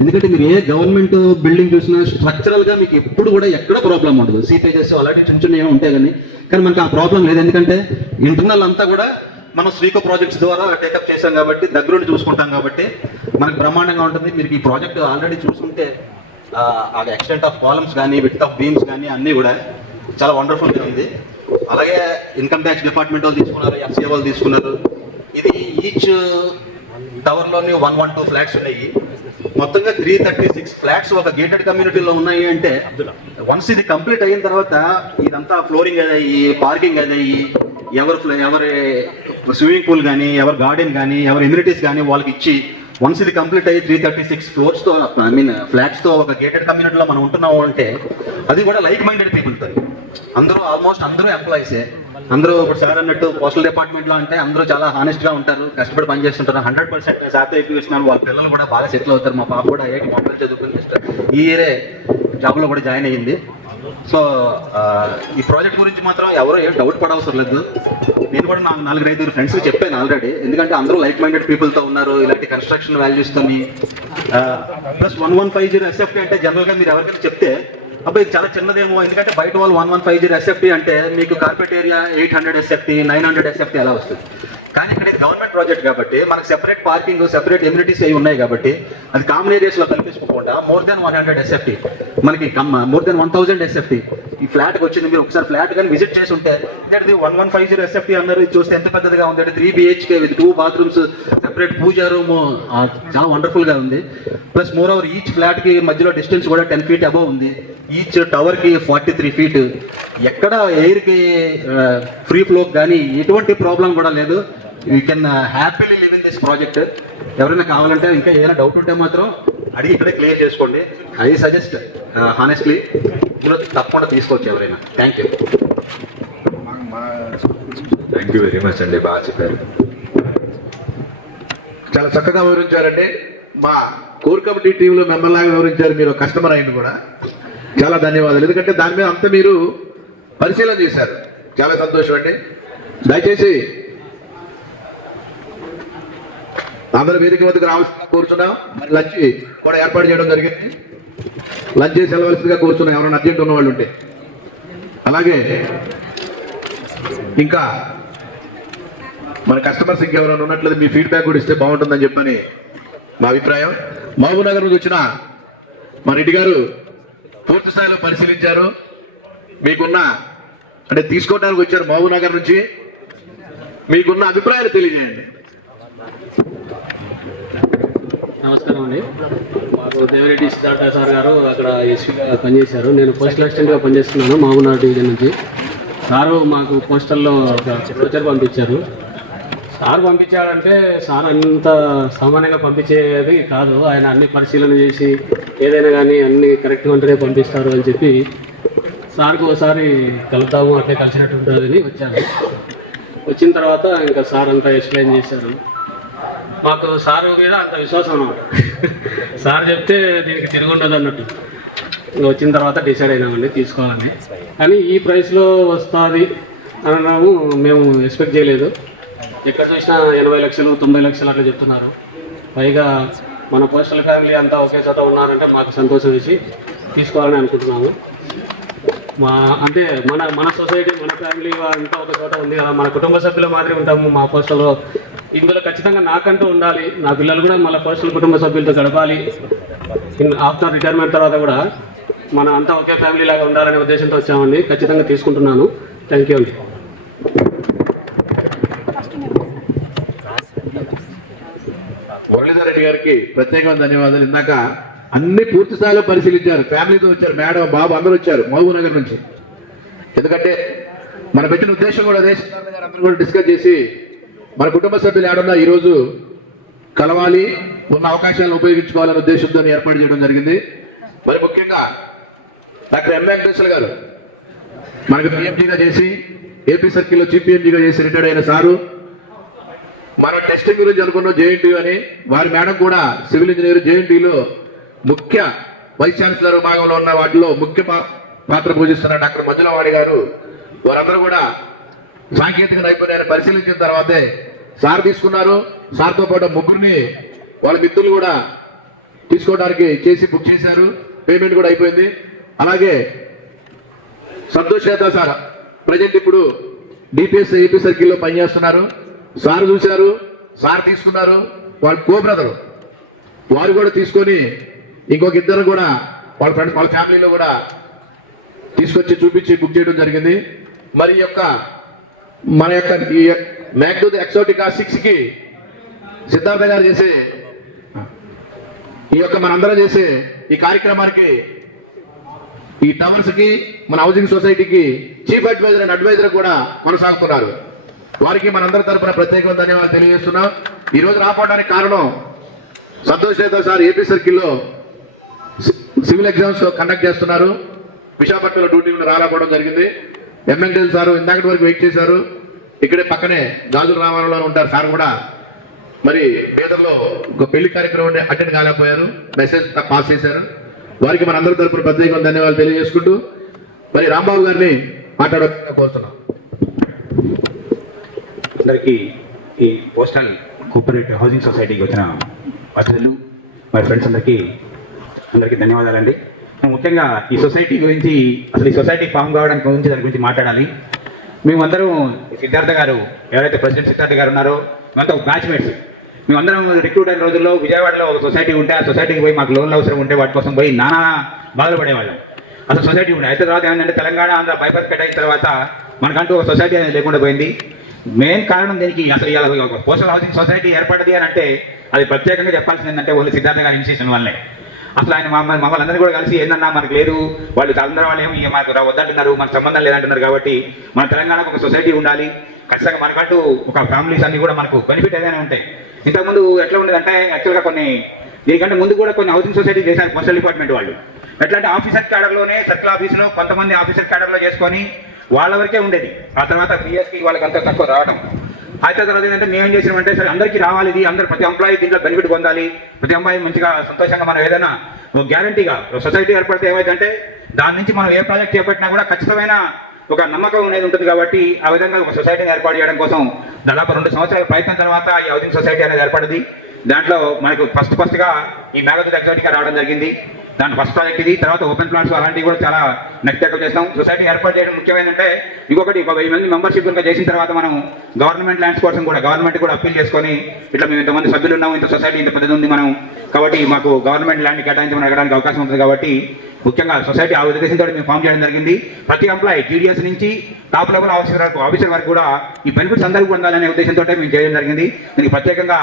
ఎందుకంటే మీరు ఏ గవర్నమెంట్ బిల్డింగ్ చూసినా స్ట్రక్చరల్గా మీకు ఎప్పుడు కూడా ఎక్కడ ప్రాబ్లం ఉండదు. సీపేజెస్ అలాంటి చిన్న చిన్న ఏమో ఉంటాయి కానీ మనకు ఆ ప్రాబ్లం లేదు. ఎందుకంటే ఇంటర్నల్ అంతా కూడా మనం స్వీకో ప్రాజెక్ట్స్ ద్వారా టేకప్ చేశాం కాబట్టి, దగ్గరుండి చూసుకుంటాం కాబట్టి మనకు బ్రహ్మాండంగా ఉంటుంది. మీరు ఈ ప్రాజెక్ట్ ఆల్రెడీ చూసుకుంటే ఆ ఎక్స్టెంట్ ఆఫ్ కాలమ్స్ కానీ, విడ్త్ ఆఫ్ బీమ్స్ కానీ అన్నీ కూడా చాలా వండర్ఫుల్గా ఉంది. అలాగే ఇన్కమ్ ట్యాక్స్ డిపార్ట్మెంట్ వాళ్ళు తీసుకున్నారు, FCA వాళ్ళు తీసుకున్నారు. ఇది ఈచ్ టవర్లోని 112 flats ఉన్నాయి. మొత్తంగా 336 flats ఒక గేటెడ్ కమ్యూనిటీలో ఉన్నాయి. అంటే వన్స్ ఇది కంప్లీట్ అయిన తర్వాత ఇదంతా ఫ్లోరింగ్ అదయ్యి, పార్కింగ్ అదయ్యి, ఎవరి స్విమ్మింగ్ పూల్ కానీ, ఎవరి గార్డెన్ కానీ, ఎవరి ఎమ్యూనిటీస్ కానీ వాళ్ళకి ఇచ్చి, వన్స్ ఇది కంప్లీట్ అయ్యి 336 floors ఫ్లాట్స్తో ఒక గేటెడ్ కమ్యూనిటీలో మనం ఉంటున్నాము అంటే అది కూడా లైక్ మైండెడ్ పీపుల్తో. ఆల్మోస్ట్ అందరూ ఎంప్లాయీసే. అందరూ ఇప్పుడు సార్ అన్నట్టు పోస్టల్ డిపార్ట్మెంట్లో అంటే అందరూ చాలా హానెస్ట్గా ఉంటారు, కష్టపడి పనిచేస్తుంటారు. 100% శాతం ఎక్కువ ఇస్తున్నారు. వాళ్ళ పిల్లలు కూడా బాగా సెటిల్ అవుతారు. మా పాప కూడా 8 మొబైల్ చదువుకుని ఈ ఇయరే జాబ్లో కూడా జాయిన్ అయ్యింది. సో ఈ ప్రాజెక్ట్ గురించి మాత్రం ఎవరో ఏం డౌట్ పడవసరం లేదు. నేను కూడా నాకు 4-5 ఫ్రెండ్స్ చెప్పాను ఆల్రెడీ, ఎందుకంటే అందరూ లైక్ మైండెడ్ పీపుల్తో ఉన్నారు. ఇలాంటి కన్స్ట్రక్షన్ వాల్యూస్తోని ప్లస్ 1150 SFT అంటే జనరల్గా మీరు ఎవరికైనా చెప్తే అబ్బాయి ఇది చాలా చిన్నదేమో, ఎందుకంటే బయట వాళ్ళు 1150 SFT అంటే మీకు కార్పెట్ ఏరియా 800 SFT 900 SFT అలా వస్తుంది. కానీ ఇక్కడ గవర్నమెంట్ ప్రాజెక్ట్ కాబట్టి మనకు సెపరేట్ పార్కింగ్, సెపరేట్ ఎమ్యూనిటీస్ అవి ఉన్నాయి కాబట్టి అది కామన్ ఏరియాస్లో కల్పించుకోకుండా మోర్ దెన్ 100 SFT మనకి మోర్ దెన్ 1000 SFT ఈ ఫ్లాట్కి వచ్చింది. మీరు ఒకసారి ఫ్లాట్ కానీ విజిట్ చేసి ఉంటే ఇది 1150 SFT అన్నారు. ఇది చూస్తే ఎంత పెద్దదిగా ఉంది అంటే 3 BHK with 2 bathrooms, separate puja room, చాలా వండర్ఫుల్గా ఉంది. ప్లస్ మోర్ ఓవర్ ఈచ్ ఫ్లాట్కి మధ్యలో డిస్టెన్స్ కూడా 10 feet అబవ్ ఉంది. ఈచ్ టవర్కి 43 feet. ఎక్కడ ఎయిర్కి ఫ్రీ ఫ్లోకి కానీ ఎటువంటి ప్రాబ్లం కూడా లేదు. You can happily live in this project. ఎవరైనా కావాలంటే ఇంకా ఏదైనా డౌట్ ఉంటే మాత్రం అడిగి ఇక్కడే క్లియర్ చేసుకోండి. ఐ సజెస్ట్ హానెస్ట్లీ ఇందులో తప్పకుండా తీసుకోవచ్చు ఎవరైనా. Thank you. Thank you very much అండి, బాగా చెప్పారు. చాలా చక్కగా వివరించారండి. మా కోర్ కమిటీ టీంలో మెంబర్ లాగా వివరించారు. మీరు కస్టమర్ అయింది కూడా చాలా ధన్యవాదాలు. ఎందుకంటే దాని మీద అంతా మీరు పరిశీలన చేశారు. చాలా సంతోషం అండి. దయచేసి అందరూ వేదిక వద్దకు రావాల్సిందిగా కోరుచున్నాం. మరి లంచ్ కూడా ఏర్పాటు చేయడం జరిగింది. లంచ్ చేసి వెళ్ళవలసిందిగా కోరుచున్నాం ఎవరైనా అర్జెంట్ ఉన్న వాళ్ళు ఉంటే. అలాగే ఇంకా మన కస్టమర్స్ ఇంకెవరైనా ఉన్నట్లయితే మీ ఫీడ్బ్యాక్ కూడా ఇస్తే బాగుంటుందని చెప్పని మా అభిప్రాయం. మహబూబ్ నగర్ నుంచి వచ్చిన మా రెడ్డి గారు పూర్తి స్థాయిలో పరిశీలించారు. మీకున్న అంటే తీసుకోవడానికి వచ్చారు మహబూబ్ నగర్ నుంచి, మీకున్న అభిప్రాయాలు తెలియజేయండి. నమస్కారం అండి. మాకు దేవిరెడ్డి సిద్ధార్థ సార్ గారు అక్కడ ఎస్పీగా పనిచేశారు. నేను పోస్టల్ అసిస్టెంట్గా పనిచేస్తున్నాను మహబూబ్నగర్ డివిజన్ నుంచి. సారు మాకు పోస్టల్లో ప్రొచర్ పంపించారు. సార్ పంపించాడంటే సార్ అంత సామాన్యంగా పంపించేది కాదు. ఆయన అన్ని పరిశీలన చేసి ఏదైనా కానీ అన్ని కరెక్ట్గా ఉంటేనే పంపిస్తారు అని చెప్పి సార్కి ఒకసారి కలుద్దాము, అంటే కలిసినట్టు ఉంటుందని వచ్చాను. వచ్చిన తర్వాత ఇంకా సార్ అంతా ఎక్స్ప్లెయిన్ చేశారు. మాకు సార్ మీద అంత విశ్వాసం అన్నమాట. సార్ చెప్తే దీనికి తిరుగుండదు అన్నట్టు ఇంకా వచ్చిన తర్వాత డిసైడ్ అయినామండి తీసుకోవాలని. కానీ ఈ ప్రైస్లో వస్తుంది అన్నాము మేము ఎక్స్పెక్ట్ చేయలేదు. ఎక్కడ చూసినా 80 లక్షలు 90 లక్షలు అట్లా చెప్తున్నారు. పైగా మన పోస్టల్ ఫ్యామిలీ అంతా ఒకే చోట ఉన్నారంటే మాకు సంతోషం వేసి తీసుకోవాలని అనుకుంటున్నాము. అంటే మన సొసైటీ మన ఫ్యామిలీ అంతా ఒక చోట ఉంది కదా, మన కుటుంబ సభ్యుల మాదిరి ఉంటాము మా పోస్టల్లో. ఇందులో ఖచ్చితంగా నాకంటూ ఉండాలి, నా పిల్లలు కూడా మన పోస్టల్ కుటుంబ సభ్యులతో గడపాలి. ఆఫ్టర్ రిటైర్మెంట్ తర్వాత కూడా మన అంతా ఒకే ఫ్యామిలీ లాగా ఉండాలనే ఉద్దేశంతో వచ్చామండి. ఖచ్చితంగా తీసుకుంటున్నాను. థ్యాంక్ యూ అండి. మురళీధర్ రెడ్డి గారికి ప్రత్యేకమైన ధన్యవాదాలు. ఇందాక అన్ని పూర్తి స్థాయిలో పరిశీలించారు. ఫ్యామిలీతో వచ్చారు, మేడం బాబు అందరూ వచ్చారు మహబూబ్ నగర్ నుంచి. ఎందుకంటే మనం పెట్టిన ఉద్దేశం కూడా అదే. అందరూ కూడా డిస్కస్ చేసి మన కుటుంబ సభ్యులు ఏడన్నా ఈరోజు కలవాలి, ఉన్న అవకాశాలను ఉపయోగించుకోవాలనే ఉద్దేశంతో ఏర్పాటు చేయడం జరిగింది. మరి ముఖ్యంగా డాక్టర్ ఎం వెంకటేశ్వర గారు మనకు పిఎంజీగా చేసి ఏపీ సర్కిల్లో చీఫ్ పిఎంజీగా చేసి రిటైర్డ్ అయిన సారు, మనం టెస్టింగ్ గురించి అనుకున్నాం జేఎన్టీ అని, వారి మేడం కూడా సివిల్ ఇంజనీర్ జేఎన్టీలో ముఖ్య వైస్ ఛాన్సలర్ భాగంలో ఉన్న వాటిలో ముఖ్య పాత్ర పోషిస్తున్న డాక్టర్ మంజులవాణి గారు, వారందరూ కూడా సాంకేతిక నైపుణ్యాన్ని పరిశీలించిన తర్వాతే సార్ తీసుకున్నారు. సార్తో పాటు ముగ్గురిని వాళ్ళ మిత్రులు కూడా తీసుకోవడానికి చేసి బుక్ చేశారు. పేమెంట్ కూడా అయిపోయింది. అలాగే సంతోష్ నేత సార్ ప్రజెంట్ ఇప్పుడు డిపిఎస్ ఏపీ సర్కిల్లో పనిచేస్తున్నారు. సార్ చూశారు, సార్ తీసుకున్నారు. వాళ్ళ కో బ్రదరు వారు కూడా తీసుకొని ఇంకొక ఇద్దరు కూడా వాళ్ళ ఫ్రెండ్స్ వాళ్ళ ఫ్యామిలీలో కూడా తీసుకొచ్చి చూపించి బుక్ చేయడం జరిగింది. మరి మన యొక్క ఈ మ్యాగ్నూజ్ ఎక్సోటికా 6కి సిద్ధార్థ గారు చేసే ఈ యొక్క మనందరం చేసే ఈ కార్యక్రమానికి ఈ టవర్స్ కి మన హౌసింగ్ సొసైటీకి చీఫ్ అడ్వైజర్ అండ్ అడ్వైజర్ కూడా కొనసాగుతున్నారు. వారికి మనందరి తరఫున ప్రత్యేకమైన ధన్యవాదాలు తెలియజేస్తున్నాం. ఈ రోజు రాకపోవడానికి కారణం సంతోష్ నేత సార్ ఏపీ సర్కిల్లో సివిల్ ఎగ్జామ్స్ కండక్ట్ చేస్తున్నారు. విశాఖపట్నంలో డ్యూటీ రాకపోవడం జరిగింది. ఎంఎంటెల్ సార్ ఇందాకటి వరకు వెయిట్ చేశారు. ఇక్కడే పక్కనే గాజుల రామారావులో ఉంటారు సార్ కూడా. మరి బీదర్లో ఒక పెళ్లి కార్యక్రమం అటెండ్ కాలేకపోయారు. మెసేజ్ పాస్ చేశారు. వారికి మనందరి తరపున ప్రత్యేకంగా ధన్యవాదాలు తెలియజేసుకుంటూ మరి రాంబాబు గారిని మాట్లాడాలని కోరుతున్నాం. అందరికీ ఈ పోస్టల్ కోఆపరేటివ్ హౌసింగ్ సొసైటీకి వచ్చిన అతిథులు మరి ఫ్రెండ్స్ అందరికీ ధన్యవాదాలండి. ముఖ్యంగా ఈ సొసైటీ గురించి, అసలు ఈ సొసైటీ ఫామ్ కావడానికి గురించి దాని గురించి మాట్లాడాలి. మేమందరం సిద్ధార్థ గారు, ఎవరైతే ప్రెసిడెంట్ సిద్ధార్థ గారు ఉన్నారో మేమంతా బ్యాచ్మేట్స్. మేమందరం రిక్రూట్ అయిన రోజుల్లో విజయవాడలో ఒక సొసైటీ ఉంటే ఆ సొసైటీకి పోయి మాకు లోన్లు అవసరం ఉంటే వాటి కోసం పోయి నానా బాధలు పడేవాళ్ళం. అసలు సొసైటీ ఉండే అయితే తర్వాత ఏమైందంటే తెలంగాణ ఆంధ్ర బైపర్కెట్ అయిన తర్వాత మనకంటూ ఒక సొసైటీ అనేది లేకుండా పోయింది. మెయిన్ కారణం దీనికి అసలు ఒక పోస్టల్ హౌసింగ్ సొసైటీ ఏర్పడింది అని అంటే అది ప్రత్యేకంగా చెప్పాల్సింది ఏంటంటే ఓన్లీ సిద్ధార్థ గారి ఇనిషియేషన్ వల్లే. అసలు ఆయన మమ్మల్ని అందరినీ కూడా కలిసి ఏందన్నా మనకు లేదు, వాళ్ళు అందరూ వాళ్ళు ఏమి మాకు వద్దంటున్నారు, మనకు సంబంధం లేదంటున్నారు, కాబట్టి మన తెలంగాణకు ఒక సొసైటీ ఉండాలి, ఖచ్చితంగా మనకంటూ ఒక ఫ్యామిలీస్ అన్ని కూడా మనకు బెనిఫిట్ ఏదైనా ఉంటాయి. ఇంతకుముందు ఎట్లా ఉండేదంటే యాక్చువల్గా దీనికంటే ముందు కూడా కొన్ని హౌసింగ్ సొసైటీ చేశారు పోస్టల్ డిపార్ట్మెంట్ వాళ్ళు. ఎట్లా అంటే ఆఫీసర్ క్యాడర్లోనే సర్కిల్ ఆఫీసులో కొంతమంది ఆఫీసర్ క్యాడర్లో చేసుకొని వాళ్ళ వరకే ఉండేది. ఆ తర్వాత పిఎస్కి వాళ్ళకి అంత తక్కువ రావడం. అయితే తర్వాత ఏంటంటే మేము ఏం చేసినామంటే సరే అందరికీ రావాలి, ఇది అందరూ ప్రతి ఎంప్లాయీ దీంట్లో బెనిఫిట్ పొందాలి, ప్రతి ఎంప్లాయీ మంచిగా సంతోషంగా మనం ఏదైనా గ్యారంటీగా సొసైటీ ఏర్పడితే ఏమైందంటే దాని నుంచి మనం ఏ ప్రాజెక్ట్ చేపట్టినా కూడా ఖచ్చితమైన ఒక నమ్మకం అనేది ఉంటుంది. కాబట్టి ఆ విధంగా ఒక సొసైటీని ఏర్పాటు చేయడం కోసం దాదాపు 2 సంవత్సరాల ప్రయత్నం తర్వాత ఈ హౌసింగ్ సొసైటీ అనేది ఏర్పడింది. దాంట్లో మనకు ఫస్ట్గా ఈ మేఘదూత ఎగ్జాటికా రావడం జరిగింది. దాని ఫస్ట్ ప్రాజెక్ట్ ఇది. తర్వాత ఓపెన్ ప్లాట్స్ అలాంటివి కూడా చాలా నెక్స్ట్ టేకప్ చేస్తాం. సొసైటీ ఏర్పాటు చేయడం ముఖ్యమైనదంటే ఇంకొకటి 1000 మంది మెంబర్షిప్ కనుక చేసిన తర్వాత మనం గవర్నమెంట్ ల్యాండ్స్ కోసం కూడా గవర్నమెంట్ కూడా అప్పీల్ చేసుకొని ఇట్లా మేము ఇంతమంది సభ్యులు ఉన్నాం, ఇంత సొసైటీ ఇంత పెద్దది ఉంది మనం, కాబట్టి మాకు గవర్నమెంట్ ల్యాండ్ కేటాయించమని అడగడానికి అవకాశం ఉంటుంది. కాబట్టి ముఖ్యంగా సొసైటీ ఆ ఉద్దేశంతో మేము ఫామ్ చేయడం జరిగింది. ప్రతి ఎంప్లాయీ టీడీఎస్ నుంచి టాప్ లెవెల్ ఆఫీసర్ వరకు కూడా ఈ బెనిఫిట్స్ అందరికీ పొందాలనే ఉద్దేశంతో మేము చేయడం జరిగింది. దీనికి ప్రత్యేకంగా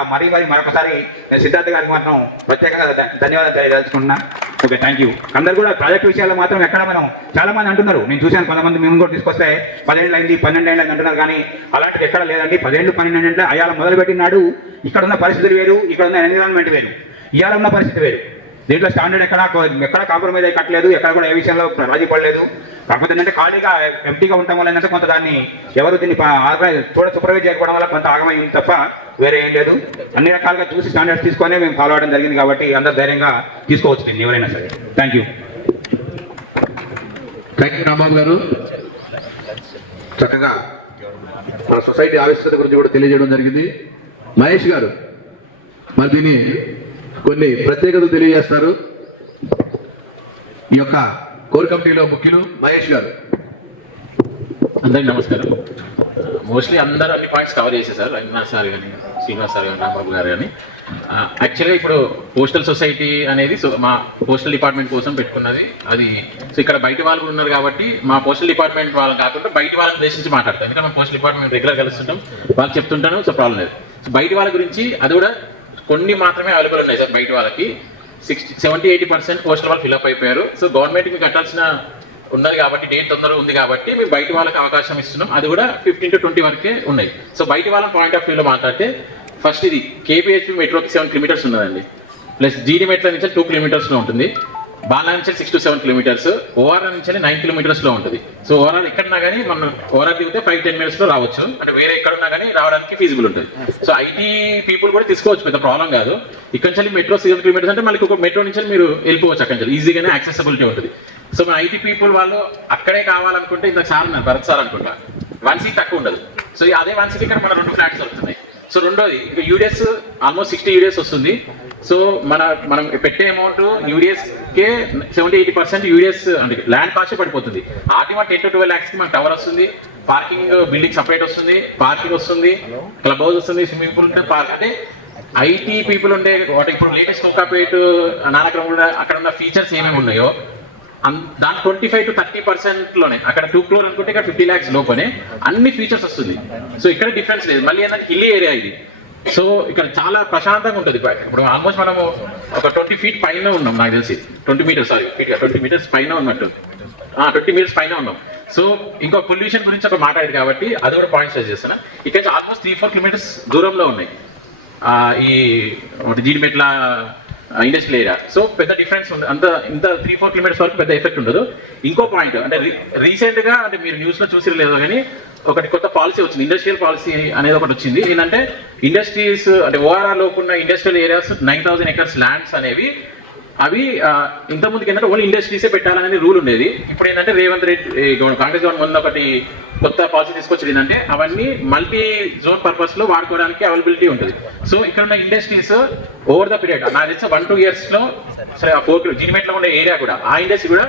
మరొకసారి సిద్ధార్థ గారికి మాత్రం ప్రత్యేకంగా ధన్యవాదాలు తెలియదలుచుకుంటున్నా. Okay, thank you. అందరు కూడా ప్రాజెక్ట్ విషయాల్లో మాత్రం ఎక్కడ మనం చాలా మంది అంటున్నారు, నేను చూశాను కొంతమంది మేము కూడా తీసుకొస్తే 10 ఏళ్ళు అయింది 12 ఏళ్ళు అయింది అంటున్నారు, కానీ అలాంటిది ఎక్కడ లేదండి. 10 ఏళ్ళు 12 ఏళ్ళు అయాల మొదలుపెట్టినాడు. ఇక్కడ ఉన్న పరిస్థితులు వేరు, ఇక్కడ ఉన్న ఎన్విరాన్మెంట్ వేరు, ఇవాళ ఉన్న పరిస్థితి వేరు. దీంట్లో స్టాండర్డ్ ఎక్కడ కాంప్రమైజ్ అయి కట్టలేదు, ఎక్కడ కూడా ఏ విషయంలో రాజీ పడలేదు. కాకపోతే ఏంటంటే ఖాళీగా ఎంటీగా ఉండటం వల్ల ఏంటంటే కొంత దాన్ని ఎవరు దీన్ని సూపర్వైజ్ చేయకపోవడం వల్ల కొంత ఆగమైంది తప్ప వేరే ఏం లేదు. అన్ని రకాలుగా చూసి స్టాండర్డ్స్ తీసుకొని మేము ఫాలో అవడం జరిగింది. కాబట్టి అందరు ధైర్యంగా తీసుకోవచ్చు దీన్ని ఎవరైనా సరే. Thank you. రాంబాబు గారు చక్కగా మన సొసైటీ ఆవిష్కరణ గురించి కూడా తెలియజేయడం జరిగింది. మహేష్ గారు మరి దీన్ని కొన్ని ప్రత్యేకతలు తెలియజేస్తారు. ఈ యొక్క కోర్ కమిటీలో ముఖ్యులు మహేష్ గారు. అందరికీ నమస్కారం. మోస్ట్లీ అందరూ అన్ని పాయింట్స్ కవర్ చేసేసారు, రంగనాథ్ సార్ కానీ శ్రీనివాస్ సార్ కానీ రాంబాబు గారు కానీ. యాక్చువల్గా ఇప్పుడు పోస్టల్ సొసైటీ అనేది మా పోస్టల్ డిపార్ట్మెంట్ కోసం పెట్టుకున్నది. అది ఇక్కడ బయట వాళ్ళు కూడా ఉన్నారు కాబట్టి మా పోస్టల్ డిపార్ట్మెంట్ వాళ్ళని కాకుండా బయట వాళ్ళని ఉద్దేశించి మాట్లాడతాం. ఎందుకంటే మా పోస్టల్ డిపార్ట్మెంట్ రెగ్యులర్ కలుస్తుంటాం, వాళ్ళకి చెప్తుంటాను, సో ప్రాబ్లం లేదు. సో బయట వాళ్ళ గురించి అది కూడా కొన్ని మాత్రమే అవైలబుల్ ఉన్నాయి సార్. బయట వాళ్ళకి 70-80% పోస్టల్ వాళ్ళు ఫిల్అప్ అయిపోయారు. సో గవర్నమెంట్కి కట్టాల్సిన ఉన్నది కాబట్టి డేట్ తొందరగా ఉంది కాబట్టి మేము బయట వాళ్ళకి అవకాశం ఇస్తున్నాం. అది కూడా 15 to 20 వరకే ఉన్నాయి. సో బయట వాళ్ళ పాయింట్ ఆఫ్ వ్యూలో మాట్లాడితే ఫస్ట్ ఇది కేపీహెచ్పీ మెట్రోకి 7 kilometers ఉన్నదండి. ప్లస్ జీడీ మెట్ల నుంచి 2 kilometers ఉంటుంది. బాలా నుంచి 6 to 7 kilometers. ఓఆర్ఆర్ నుంచి 9 kilometers ఉంటుంది. సో ఓఆర్ఆర్ ఎక్కడన్నా కానీ మనం ఓఆర్ఆర్ దిగితే 5-10 minutes రావచ్చు. అంటే వేరే ఎక్కడున్నా కానీ రావడానికి ఫీజిబుల్ ఉంటుంది. సో ఐటీ పీపుల్ కూడా తీసుకోవచ్చు, పెద్ద ప్రాబ్లం కాదు. ఇక్కడ నుంచి మెట్రో 7 kilometers అంటే మళ్ళీ ఒక మెట్రో నుంచి మీరు వెళ్ళిపోవచ్చు, అక్కడ నుంచి ఈజీగానే యాక్సెసిబిలిటీ ఉంటుంది. సో మన ఐటీ పీపుల్ వాళ్ళు అక్కడే కావాలనుకుంటే ఇంత సార్ ఉన్నారు, భరత్ సార్ అనుకుంటా, 1 seat తక్కువ ఉండదు. సో అదే 1 seat ఇక్కడ మన 2 flats వస్తున్నాయి. సో రెండోది ఇంకా యూడిఎస్ ఆల్మోస్ట్ 60 యూడిఎస్ వస్తుంది. సో మనం పెట్టే అమౌంట్ యూడిఎస్కే 70-80% యూడిఎస్ అంటే ల్యాండ్ కాస్ట్ పడిపోతుంది. ఆర్టీ 10 to 12 lakhs మనకు టవర్ వస్తుంది, పార్కింగ్ బిల్డింగ్ సపరేట్ వస్తుంది, పార్కింగ్ వస్తుంది, క్లబ్ హౌస్ వస్తుంది, స్విమ్మింగ్ పూల్ ఉంటే పార్క్. అంటే ఐటీ పీపుల్ ఉండే ఇప్పుడు లేటెస్ట్ కోకాపేట్ నానక్రమ కూడా అక్కడ ఉన్న ఫీచర్స్ ఏమేమి ఉన్నాయో దాని 25 to 30%లోనే అక్కడ 2 crore అనుకుంటే ఇక్కడ 50 lakhs లోపనే అన్ని ఫీచర్స్ వస్తుంది. సో ఇక్కడ డిఫరెన్స్ లేదు. మళ్ళీ ఏంటంటే హిల్లీ ఏరియా ఇది. సో ఇక్కడ చాలా ప్రశాంతంగా ఉంటుంది. ఇప్పుడు ఆల్మోస్ట్ మనము ఒక 20 feet పైన ఉన్నాం, నాకు తెలిసి 20 meters 20 meters పైన ఉన్నట్టు 20 meters పైన ఉన్నాం. సో ఇంకో పొల్యూషన్ గురించి ఒక మాట్లాడేది కాబట్టి అది కూడా పాయింట్స్ రైజ్ చేస్తున్నా. ఇక్కడ నుంచి ఆల్మోస్ట్ 3-4 kilometers దూరంలో ఉన్నాయి ఈ జీడిమెట్ల ఇండస్ట్రియల్ ఏరియా. సో పెద్ద డిఫరెన్స్ ఉంది, ఇంత 3-4 kilometers వరకు పెద్ద ఎఫెక్ట్ ఉండదు. ఇంకో పాయింట్ అంటే రీసెంట్గా అంటే మీరు న్యూస్లో చూసి లేదో కానీ ఒకటి కొత్త పాలసీ వచ్చింది, ఇండస్ట్రియల్ పాలసీ అనేది ఒకటి వచ్చింది. ఏంటంటే ఇండస్ట్రీస్ అంటే ఓఆర్ఆర్ లోపు ఉన్న ఇండస్ట్రియల్ ఏరియాస్ 9,000 acres ల్యాండ్స్ అనేవి అవి ఇంతకుముందుకు ఏంటంటే ఓన్లీ ఇండస్ట్రీసే పెట్టాలనేది రూల్ ఉండేది. ఇప్పుడు ఏంటంటే రేవంత్ రెడ్డి కాంగ్రెస్ గవర్నమెంట్ ఒకటి కొత్త పాలసీ తీసుకొచ్చింది ఏంటంటే అవన్నీ మల్టీ జోన్ పర్పస్ లో వాడుకోవడానికి అవైలబిలిటీ ఉంటుంది. సో ఇక్కడ ఉన్న ఇండస్ట్రీస్ ఓవర్ ద పీరియడ్ నాకు తెలిసి 1-2 years లో సరే 4 జీడిమెట్ లో ఉండే ఏరియా కూడా ఆ ఇండస్ట్రీ కూడా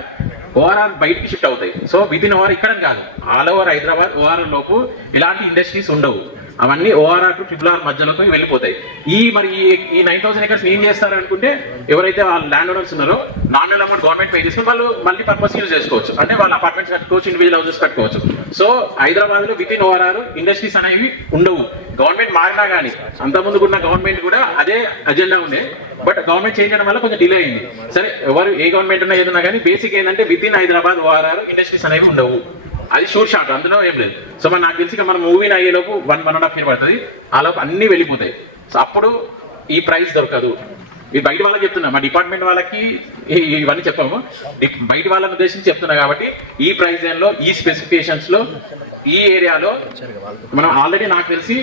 ఓఆర్ఆర్ బయటికి షిఫ్ట్ అవుతాయి. సో విత్ ఇన్ ఓఆర్ ఇక్కడ కాదు, ఆల్ ఓవర్ హైదరాబాద్ ఓఆర్ఆర్ లోపు ఇలాంటి ఇండస్ట్రీస్ ఉండవు. అవన్నీ ఓఆర్ఆర్ టు RRR మధ్యలోకి వెళ్ళిపోతాయి. ఈ 9,000 acres ఏం చేస్తారు అనుకుంటే ఎవరైతే వాళ్ళ ల్యాండ్ ఓనర్స్ ఉన్నారో నామినల్ అమౌంట్ గవర్నమెంట్ పే చేసుకుని వాళ్ళు మల్టీ పర్పస్ యూజ్ చేసుకోవచ్చు. అంటే వాళ్ళ అపార్ట్మెంట్స్ కట్టుకోవచ్చు, ఇండివిజువల్ హౌసెస్ కట్టుకోవచ్చు. సో హైదరాబాద్ లో విత్ ఇన్ ఓఆర్ఆర్ ఇండస్ట్రీస్ అనేవి ఉండవు. గవర్నమెంట్ మారినా కానీ అంతకుముందు ఉన్న గవర్నమెంట్ కూడా అదే అజెండా ఉండే, బట్ గవర్నమెంట్ చేంజ్ చేయడం వల్ల కొంచెం డిలే అయింది. సరే ఎవరు ఏ గవర్నమెంట్ ఉన్నా ఏదన్నా కానీ బేసిక్ ఏంటంటే with in Hyderabad ORR industries అనేవి ఉండవు. అది షూర్ షాట్, అందులో ఏం లేదు. సో మన నాకు తెలిసి మన మూవీని అయ్యేలోపు 1.5 year పడుతుంది, ఆలోపు అన్నీ వెళ్ళిపోతాయి. సో అప్పుడు ఈ ప్రైస్ దొరకదు. ఈ బయట వాళ్ళకి చెప్తున్నా, మా డిపార్ట్మెంట్ వాళ్ళకి ఇవన్నీ చెప్పాము, బయట వాళ్ళని ఉద్దేశించి చెప్తున్నా. కాబట్టి ఈ ప్రైస్ లో ఈ స్పెసిఫికేషన్స్ లో ఈ ఏరియాలో మనం ఆల్రెడీ నాకు తెలిసి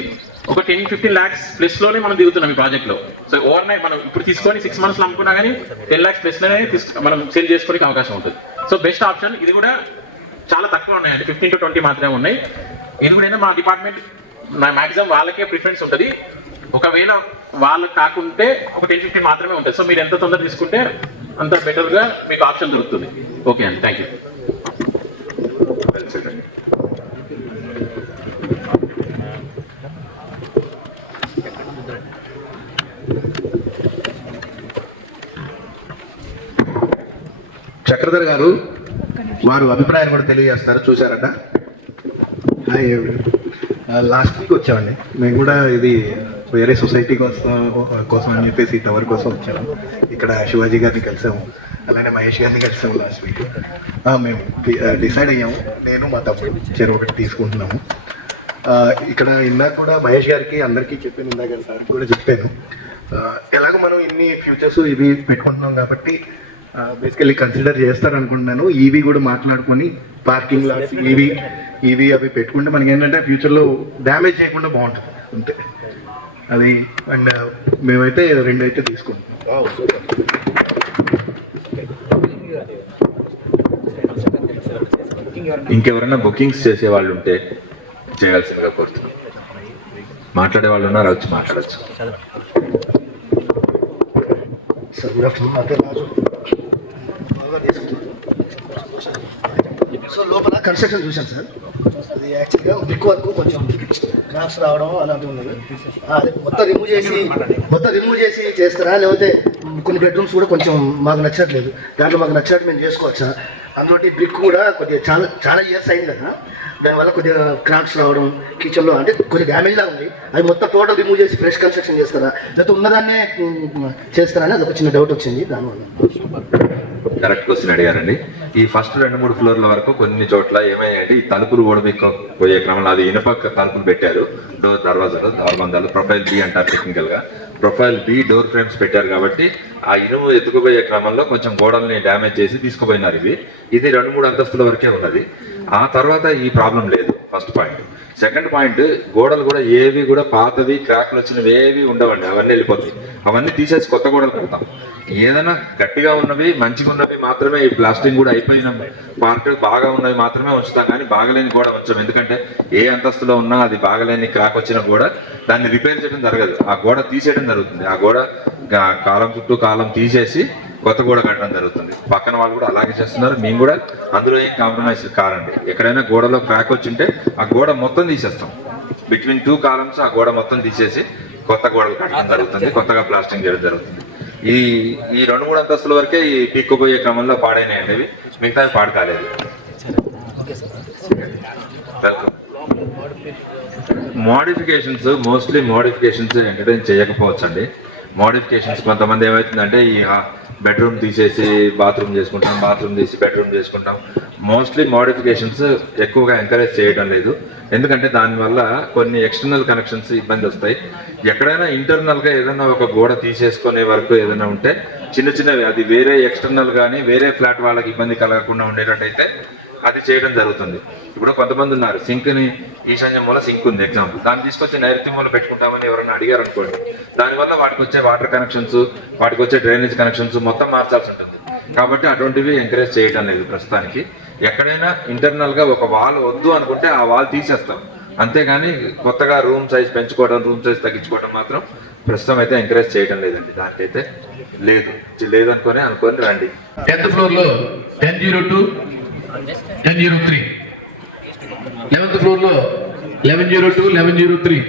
ఒక 10-15 lakhs ప్లస్ లోనే మనం దిగుతున్నాం ఈ ప్రాజెక్ట్ లో. సో ఓవర్ నైట్ మనం ఇప్పుడు తీసుకొని 6 months లో అమ్ముకున్నా కానీ 10 lakhs ప్లస్ లోనే మనం సేల్ చేసుకోవడానికి అవకాశం ఉంటుంది. సో బెస్ట్ ఆప్షన్ ఇది. కూడా చాలా తక్కువ ఉన్నాయండి, 15 to 20 మాత్రమే ఉన్నాయి. ఇది కూడా మా డిపార్ట్మెంట్ మాక్సిమం వాళ్ళకే ప్రిఫరెన్స్ ఉంటుంది. ఒకవేళ వాళ్ళకి కాకుంటే ఒక 10-15 మాత్రమే ఉంటుంది. సో మీరు ఎంత తొందర తీసుకుంటే అంత బెటర్గా మీకు ఆప్షన్ దొరుకుతుంది. ఓకే అండి, థ్యాంక్ యూ. చక్రధర్ గారు వారు అభిప్రాయం కూడా తెలియజేస్తారు, చూసారట. లాస్ట్ వీక్ వచ్చామండి మేము కూడా. ఇది వేరే సొసైటీ కోసం అని చెప్పేసి టవర్ కోసం వచ్చాము. ఇక్కడ శివాజీ గారిని కలిసాము, అలానే మహేష్ గారిని కలిసాము లాస్ట్ వీక్. మేము డిసైడ్ అయ్యాము, నేను మా తమ్ముడు చెరువు ఒకటి తీసుకుంటున్నాము. ఇక్కడ ఇందాక కూడా మహేష్ గారికి అందరికీ చెప్పాను, ఇందాక సార్ కూడా చెప్పాను. ఎలాగో మనం ఇన్ని ఫ్యూచర్స్ ఇవి పెట్టుకుంటున్నాం కాబట్టి బేసికల్లీ కన్సిడర్ చేస్తారనుకుంటున్నాను. ఈవీ కూడా మాట్లాడుకొని పార్కింగ్ లాట్స్ ఈవీ అవి పెట్టుకుంటే మనకి ఏంటంటే ఫ్యూచర్లో డ్యామేజ్ చేయకుండా బాగుంటుంది అంతే అది. అండ్ మేమైతే 2 అయితే తీసుకుంటాం. ఇంకెవరైనా బుకింగ్స్ చేసే వాళ్ళు ఉంటే చేయాల్సిందిగా కోరుతున్నాం. మాట్లాడే వాళ్ళు ఉన్నారు, వచ్చి మాట్లాడచ్చు. సార్ గుడ్ ఆఫ్టర్నూన్, నా పేరు రాజు. సో లోపల కన్స్ట్రక్షన్ చూశాను సార్, అది యాక్చువల్గా బ్రిక్ వర్క్ కొంచెం క్రాక్స్ రావడం అలాంటివి ఉన్నది. అది మొత్తం రిమూవ్ చేసి చేస్తారా, లేకపోతే కొన్ని బెడ్రూమ్స్ కూడా కొంచెం మాకు నచ్చట్లేదు, దాంట్లో మాకు నచ్చినట్టు మేము చేసుకోవచ్చా? అందులో బ్రిక్ కూడా కొద్దిగా చాలా ఇయర్స్ అయింది కదా, దానివల్ల కొద్దిగా క్రాక్స్ రావడం కిచెన్లో అంటే కొద్దిగా డ్యామేజ్ లాగా ఉంది. అది మొత్తం టోటల్ రిమూవ్ చేసి ఫ్రెష్ కన్స్ట్రక్షన్ చేస్తారా, లేకపోతే ఉన్నదాన్నే చేస్తారా అని అదొక చిన్న డౌట్ వచ్చింది. దానివల్ల కరెక్ట్ క్వశ్చన్ అడిగారండి. ఈ ఫస్ట్ 2-3 ఫ్లోర్ల వరకు కొన్ని చోట్ల ఏమయ్యాయంటే ఈ తలుపులు పోయే క్రమంలో అది ఇనుప తలుపులు పెట్టారు, దర్వాజాలు ద్వారబంధాలు, ప్రొఫైల్ బి అంటారు టెక్నికల్ గా. ప్రొఫైల్ బి డోర్ ఫ్రేమ్స్ పెట్టారు కాబట్టి ఆ ఇనుము ఎత్తుకుపోయే క్రమంలో కొంచెం గోడల్ని డ్యామేజ్ చేసి తీసుకుపోయినారు. ఇది 2-3 అంతస్తుల వరకే ఉన్నది. ఆ తర్వాత ఈ ప్రాబ్లం లేదు. First point. సెకండ్ పాయింట్, గోడలు కూడా ఏవి కూడా పాతవి క్రాక్లు వచ్చినవి ఏవి ఉండవండి, అవన్నీ వెళ్ళిపోతాయి. అవన్నీ తీసేసి కొత్త గోడలు కడతాం. ఏదైనా గట్టిగా ఉన్నవి మంచిగా ఉన్నవి మాత్రమే, ఈ ప్లాస్టింగ్ కూడా అయిపోయిన పార్ట్ బాగా ఉన్నవి మాత్రమే ఉంచుతాం, కానీ బాగలేని గోడ ఉంచాం. ఎందుకంటే ఏ అంతస్తులో ఉన్నా అది బాగలేని క్రాక్ వచ్చిన గోడ దాన్ని రిపేర్ చేయడం జరగదు, ఆ గోడ తీసేయడం జరుగుతుంది. ఆ గోడ కాలం చుట్టూ కాలం తీసేసి కొత్త గోడ కట్టడం జరుగుతుంది. పక్కన వాళ్ళు కూడా అలాగే చేస్తున్నారు. మేము కూడా అందులో ఏం కాంప్రమైజ్ కారండి. ఎక్కడైనా గోడలో క్రాక్ వచ్చింటే ఆ గోడ మొత్తం తీసేస్తాం. బిట్వీన్ 2 columns ఆ గోడ మొత్తం తీసేసి కొత్త గోడలు కట్టడం జరుగుతుంది, కొత్తగా ప్లాస్టింగ్ చేయడం జరుగుతుంది. ఈ 2-3 అంతస్తుల వరకే ఈ పీక్కుపోయే క్రమంలో పాడైనాయండి. ఇవి మిగతా పాడు కాలేదు. మోడిఫికేషన్స్ ఎంటర్టైన్ చేయకపోవచ్చు అండి. మోడిఫికేషన్స్ కొంతమంది ఏమవుతుందంటే ఈ బెడ్రూమ్ తీసేసి బాత్రూమ్ చేసుకుంటాం, బాత్రూమ్ తీసి బెడ్రూమ్ చేసుకుంటాం. మోస్ట్లీ మోడిఫికేషన్స్ ఎక్కువగా ఎంకరేజ్ చేయడం లేదు. ఎందుకంటే దానివల్ల కొన్ని ఎక్స్టర్నల్ కనెక్షన్స్ ఇబ్బంది వస్తాయి. ఎక్కడైనా ఇంటర్నల్గా ఏదైనా ఒక గోడ తీసేసుకునే వరకు ఏదైనా ఉంటే చిన్నవి అది వేరే ఎక్స్టర్నల్ కానీ వేరే ఫ్లాట్ వాళ్ళకి ఇబ్బంది కలగకుండా ఉండేటట్టయితే అది చేయడం జరుగుతుంది. ఇప్పుడు కొంతమంది ఉన్నారు సింక్ని ఈశాన్య మూల సింక్ ఉంది ఎగ్జాంపుల్, దాన్ని తీసుకొచ్చి నైరుతి మూల పెట్టుకుంటామని ఎవరైనా అడిగారు అనుకోండి, దానివల్ల వాటికి వచ్చే వాటర్ కనెక్షన్స్, వాటికి వచ్చే డ్రైనేజ్ కనెక్షన్స్ మొత్తం మార్చాల్సి ఉంటుంది. కాబట్టి అటువంటివి ఎంకరేజ్ చేయడం లేదు ప్రస్తుతానికి. ఎక్కడైనా ఇంటర్నల్గా ఒక వాల్ వద్దు అనుకుంటే ఆ వాల్ తీసేస్తాం, అంతేగాని కొత్తగా రూమ్ సైజ్ పెంచుకోవడం, రూమ్ సైజ్ తగ్గించుకోవడం మాత్రం ప్రస్తుతం అయితే ఎంకరేజ్ చేయడం లేదండి. దానికైతే లేదనుకొని రండి. 10th ఫ్లోర్ లో 1002 1003, 11th ఫ్లోర్ లో 1102 1103,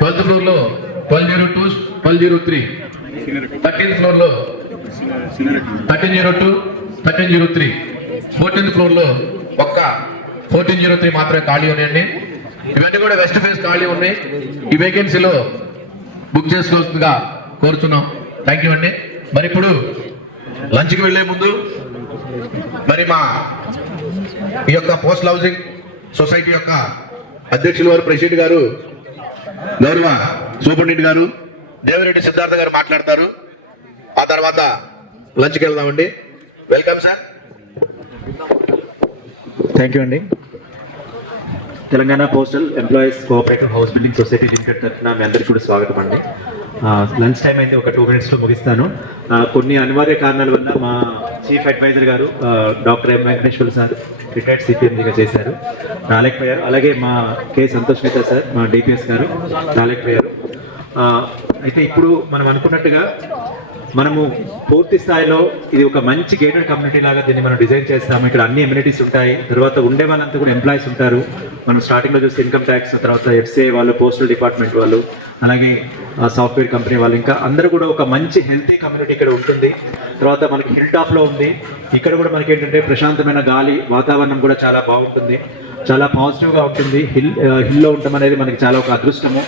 12th ఫ్లోర్ లో 1202 1203, 13th ఫ్లోర్ లో 1302 1303, 14th ఫ్లోర్ లో ఒక్క 1403 మాత్రమే ఖాళీ ఉన్నాయండి. ఇవన్నీ కూడా వెస్ట్ ఫేస్ ఖాళీ ఉన్నాయి. ఈ వేకెన్సీలో బుక్ చేసుకోవాల్సిందిగా కోరుతున్నాం. థ్యాంక్ యూ అండి. మరి ఇప్పుడు లంచ్కి వెళ్లే ముందు మరి మా ఈ యొక్క పోస్టల్ హౌసింగ్ సొసైటీ యొక్క అధ్యక్షులు వారు, ప్రెసిడెంట్ గారు, గౌరవ సూపరింటెండెంట్ గారు దేవిరెడ్డి సిద్ధార్థ గారు మాట్లాడతారు. ఆ తర్వాత లంచ్కి వెళ్దామండి. Welcome sir. థ్యాంక్ యూ అండి. Telangana postal employees cooperative house building society limited తరఫున మీ అందరికీ కూడా స్వాగతం అండి. లంచ్ టైం అయింది, ఒక 2 minutesలో ముగిస్తాను. కొన్ని అనివార్య కారణాల వల్ల మా chief adviser garu doctor M Venkateswara sir retired సిపిఎంగా చేశారు, రాలేకపోయారు. అలాగే మా కె సంతోష్ నేత సార్, మా డిపిఎస్ గారు రాలేకపోయారు. అయితే ఇప్పుడు మనం అనుకున్నట్టుగా మనము పూర్తి స్థాయిలో ఇది ఒక మంచి గేటెడ్ కమ్యూనిటీ లాగా దీన్ని మనం డిజైన్ చేస్తాము. ఇక్కడ అన్ని ఎమ్యూనిటీస్ ఉంటాయి. తర్వాత ఉండే వాళ్ళంతా కూడా ఎంప్లాయీస్ ఉంటారు. మనం స్టార్టింగ్లో చూస్తే ఇన్కమ్ ట్యాక్స్, తర్వాత ఎఫ్సిఐ వాళ్ళు, పోస్టల్ డిపార్ట్మెంట్ వాళ్ళు, అలాగే సాఫ్ట్వేర్ కంపెనీ వాళ్ళు, ఇంకా అందరూ కూడా ఒక మంచి హెల్తీ కమ్యూనిటీ ఇక్కడ ఉంటుంది. తర్వాత మనకి హిల్ టాప్లో ఉంది. ఇక్కడ కూడా మనకి ఏంటంటే ప్రశాంతమైన గాలి, వాతావరణం కూడా చాలా బాగుంటుంది, చాలా పాజిటివ్గా ఉంటుంది. హిల్లో ఉండటం అనేది మనకి చాలా ఒక అదృష్టము.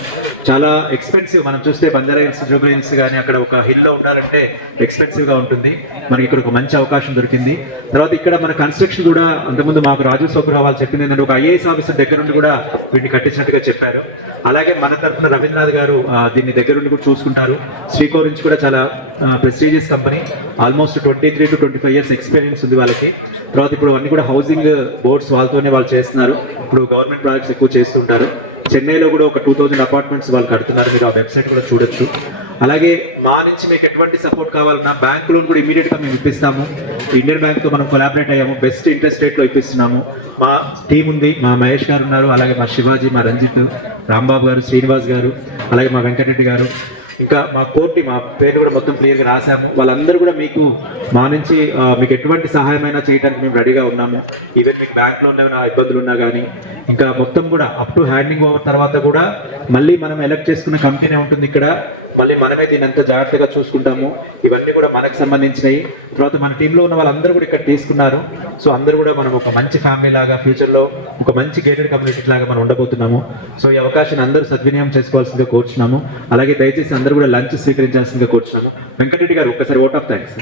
చాలా ఎక్స్పెన్సివ్. మనం చూస్తే బంజారా హిల్స్, జూబ్లీ హిల్స్ కానీ అక్కడ ఒక హిల్లో ఉండాలంటే ఎక్స్పెన్సివ్గా ఉంటుంది. మనకి ఇక్కడ ఒక మంచి అవకాశం దొరికింది. తర్వాత ఇక్కడ మన కన్స్ట్రక్షన్ కూడా అంతకుముందు మాకు రాజు సోకురావు వాళ్ళు చెప్పింది ఏంటంటే ఒక ఐఏఎస్ ఆఫీసర్ దగ్గర నుండి కూడా వీటిని కట్టించినట్టుగా చెప్పారు. అలాగే మన తరఫున రవీంద్రనాథ్ గారు దీన్ని దగ్గర నుండి కూడా చూసుకుంటారు. శ్రీకో నుంచి కూడా చాలా prestigious company, almost 23 to 25 years experience ఉంది వాళ్ళకి. తర్వాత ఇప్పుడు అన్ని కూడా హౌసింగ్ బోర్డ్స్ వాళ్ళతోనే వాళ్ళు చేస్తున్నారు. ఇప్పుడు గవర్నమెంట్ ప్రాజెక్ట్స్ ఎక్కువ చేస్తుంటారు. చెన్నైలో కూడా ఒక 2000 అపార్ట్మెంట్స్ వాళ్ళు కడుతున్నారు. మీరు ఆ వెబ్సైట్ కూడా చూడొచ్చు. అలాగే మా నుంచి మీకు ఎటువంటి సపోర్ట్ కావాలన్నా బ్యాంక్ లోన్ కూడా ఇమీడియట్గా మేము ఇప్పిస్తాము. ఇండియన్ బ్యాంక్తో మనం కొలాబరేట్ అయ్యాము. బెస్ట్ ఇంట్రెస్ట్ రేట్లో ఇప్పిస్తున్నాము. మా టీం ఉంది. మా మహేష్ గారు ఉన్నారు, అలాగే మా శివాజీ, మా రంజిత్, రాంబాబు గారు, శ్రీనివాస్ గారు, అలాగే మా వెంకటరెడ్డి గారు, ఇంకా మా కోర్టు, మా పేరు కూడా మొత్తం క్లియర్గా రాశాము. వాళ్ళందరూ కూడా మీకు మా నుంచి మీకు ఎటువంటి సహాయమైనా చేయడానికి మేము రెడీగా ఉన్నాము. ఈవెన్ మీకు బ్యాంక్లో ఉన్న ఇబ్బందులు ఉన్నా కానీ, ఇంకా మొత్తం కూడా అప్ టు హ్యాండింగ్ ఓవర్ తర్వాత కూడా మళ్ళీ మనం ఎలక్ట్ చేసుకున్న కంపెనీ ఉంటుంది ఇక్కడ. మళ్ళీ మనమే దీన్ని అంతా జాగ్రత్తగా చూసుకుంటాము. ఇవన్నీ కూడా మనకు సంబంధించినవి. తర్వాత మన టీంలో ఉన్న వాళ్ళందరూ కూడా ఇక్కడ తీసుకున్నారు. సో అందరూ కూడా మనం ఒక మంచి ఫ్యామిలీ లాగా, ఫ్యూచర్లో ఒక మంచి గేటెడ్ కమ్యూనిటీ లాగా మనం ఉండబోతున్నాము. సో ఈ అవకాశాన్ని అందరూ సద్వినియోగం చేసుకోవాల్సిందిగా కోరుచున్నాము. అలాగే దయచేసి అందరూ కూడా లంచ్ స్వీకరించాల్సిందిగా కోరుచున్నాము. వెంకటరెడ్డి గారు ఒక్కసారి vote of thanks.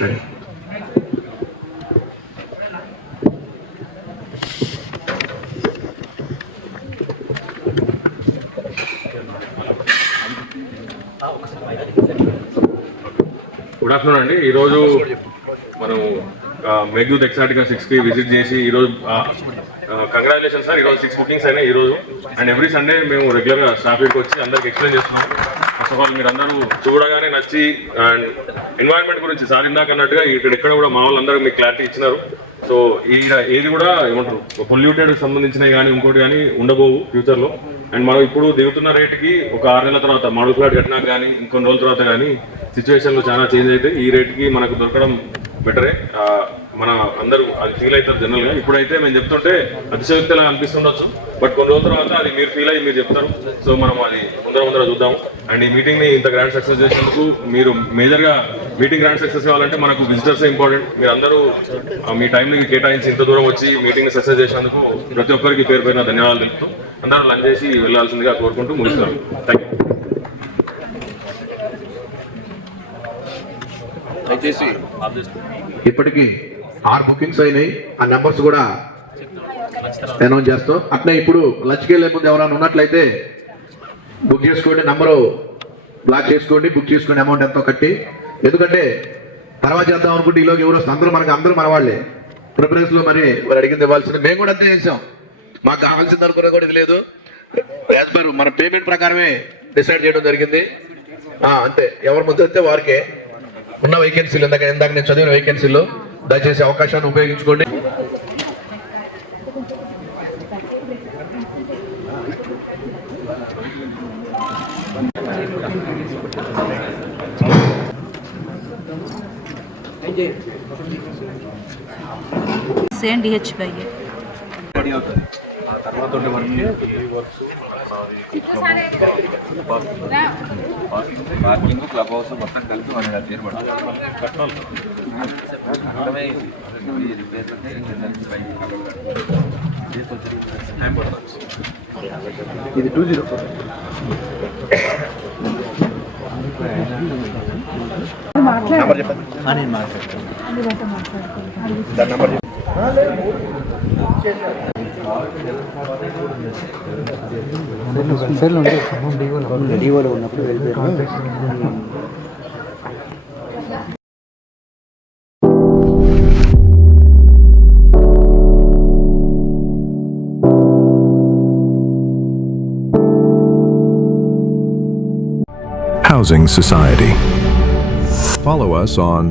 Good afternoon అండి. ఈరోజు మనం మెగ్యూత్ ఎగ్జాక్ట్గా 6కి విజిట్ చేసి ఈరోజు కంగ్రాచులేషన్ సార్, ఈరోజు 6 బుకింగ్స్ అయినాయి ఈరోజు. అండ్ ఎవ్రీ సండే మేము రెగ్యులర్గా స్టాఫ్కి వచ్చి అందరికి ఎక్స్ప్లెయిన్ చేస్తున్నాం. ఫస్ట్ ఆఫ్ ఆల్ మీరు అందరూ చూడగానే నచ్చి అండ్ ఎన్వైరన్మెంట్ గురించి సార్ ఇందాక అన్నట్టుగా ఇక్కడ కూడా మా వాళ్ళందరూ మీకు క్లారిటీ ఇచ్చినారు. సో ఏది కూడా ఏమంటారు పొల్యూటెడ్ సంబంధించినవి కానీ ఇంకోటి కానీ ఉండబోవు ఫ్యూచర్లో. అండ్ మనం ఇప్పుడు దిగుతున్న రేటుకి ఒక 6 నెలల తర్వాత మోడల్ ఫ్లాట్ కట్టినాక కానీ ఇంకొన్ని రోజుల తర్వాత కానీ సిచ్యువేషన్లు చాలా చేంజ్ అయితే ఈ రేటుకి మనకు దొరకడం బెటరే. మన అందరూ అది ఫీల్ అవుతారు జనరల్గా. ఇప్పుడైతే మేము చెప్తుంటే అతిశయోక్తిలా అనిపిస్తుండొచ్చు, బట్ కొన్ని రోజుల తర్వాత అది మీరు ఫీల్ అయ్యి మీరు చెప్తారు. సో మనం అది ముందర చూద్దాం. అండ్ ఈ మీటింగ్ని ఇంత గ్రాండ్ సక్సెస్ చేసినందుకు, మీరు మేజర్గా మీటింగ్ గ్రాండ్ సక్సెస్ కావాలంటే మనకు విజిటర్సే ఇంపార్టెంట్. మీరు అందరూ మీ టైంని కేటాయించి ఇంత దూరం వచ్చి మీటింగ్ని సక్సెస్ చేసినందుకు ప్రతి ఒక్కరికి పేరు పేరున ధన్యవాదాలు తెలుపుతూ అందరూ లంచ్ చేసి వెళ్ళాల్సిందిగా కోరుకుంటూ ముగిస్తున్నాను. Thank you. ఇప్పటికీ 6 బుకింగ్స్ అయినాయి. ఆ నెంబర్స్ కూడా అనౌన్స్ చేస్తాం. అట్లా ఇప్పుడు లంచ్కి వెళ్ళే ముందు ఎవరైనా ఉన్నట్లయితే బుక్ చేసుకోండి, నెంబరు బ్లాక్ చేసుకోండి, బుక్ చేసుకోండి, అమౌంట్ ఎంతో కట్టి. ఎందుకంటే తర్వాత చేద్దాం అనుకుంటే ఈలోకి ఎవరు అందరూ మన వాళ్ళే. ప్రిఫరెన్స్ లో మరి వారు అడిగింది ఇవ్వాల్సింది. మేము కూడా అంతే చేసాం. మాకు కావాల్సింది అనుకున్నది కూడా ఇది లేదు. యాజ్ పర్ మన పేమెంట్ ప్రకారమే డిసైడ్ చేయడం జరిగింది. అంతే, ఎవరు ముందు వస్తే వారికే. ఉన్న వేకెన్సీలు ఇందాక నేను చదివిన వేకెన్సీలో దయచేసి అవకాశాన్ని ఉపయోగించుకోండి. పార్కింగ్ క్లబ్ హౌస్ మొత్తం కలిపి మన పేరు ఇది 204 నంబర్ చెప్పండి. నేను మాట్లాడతాను. ఉన్నప్పుడు వెళ్ళిపోయారు. Housing Society. Follow us on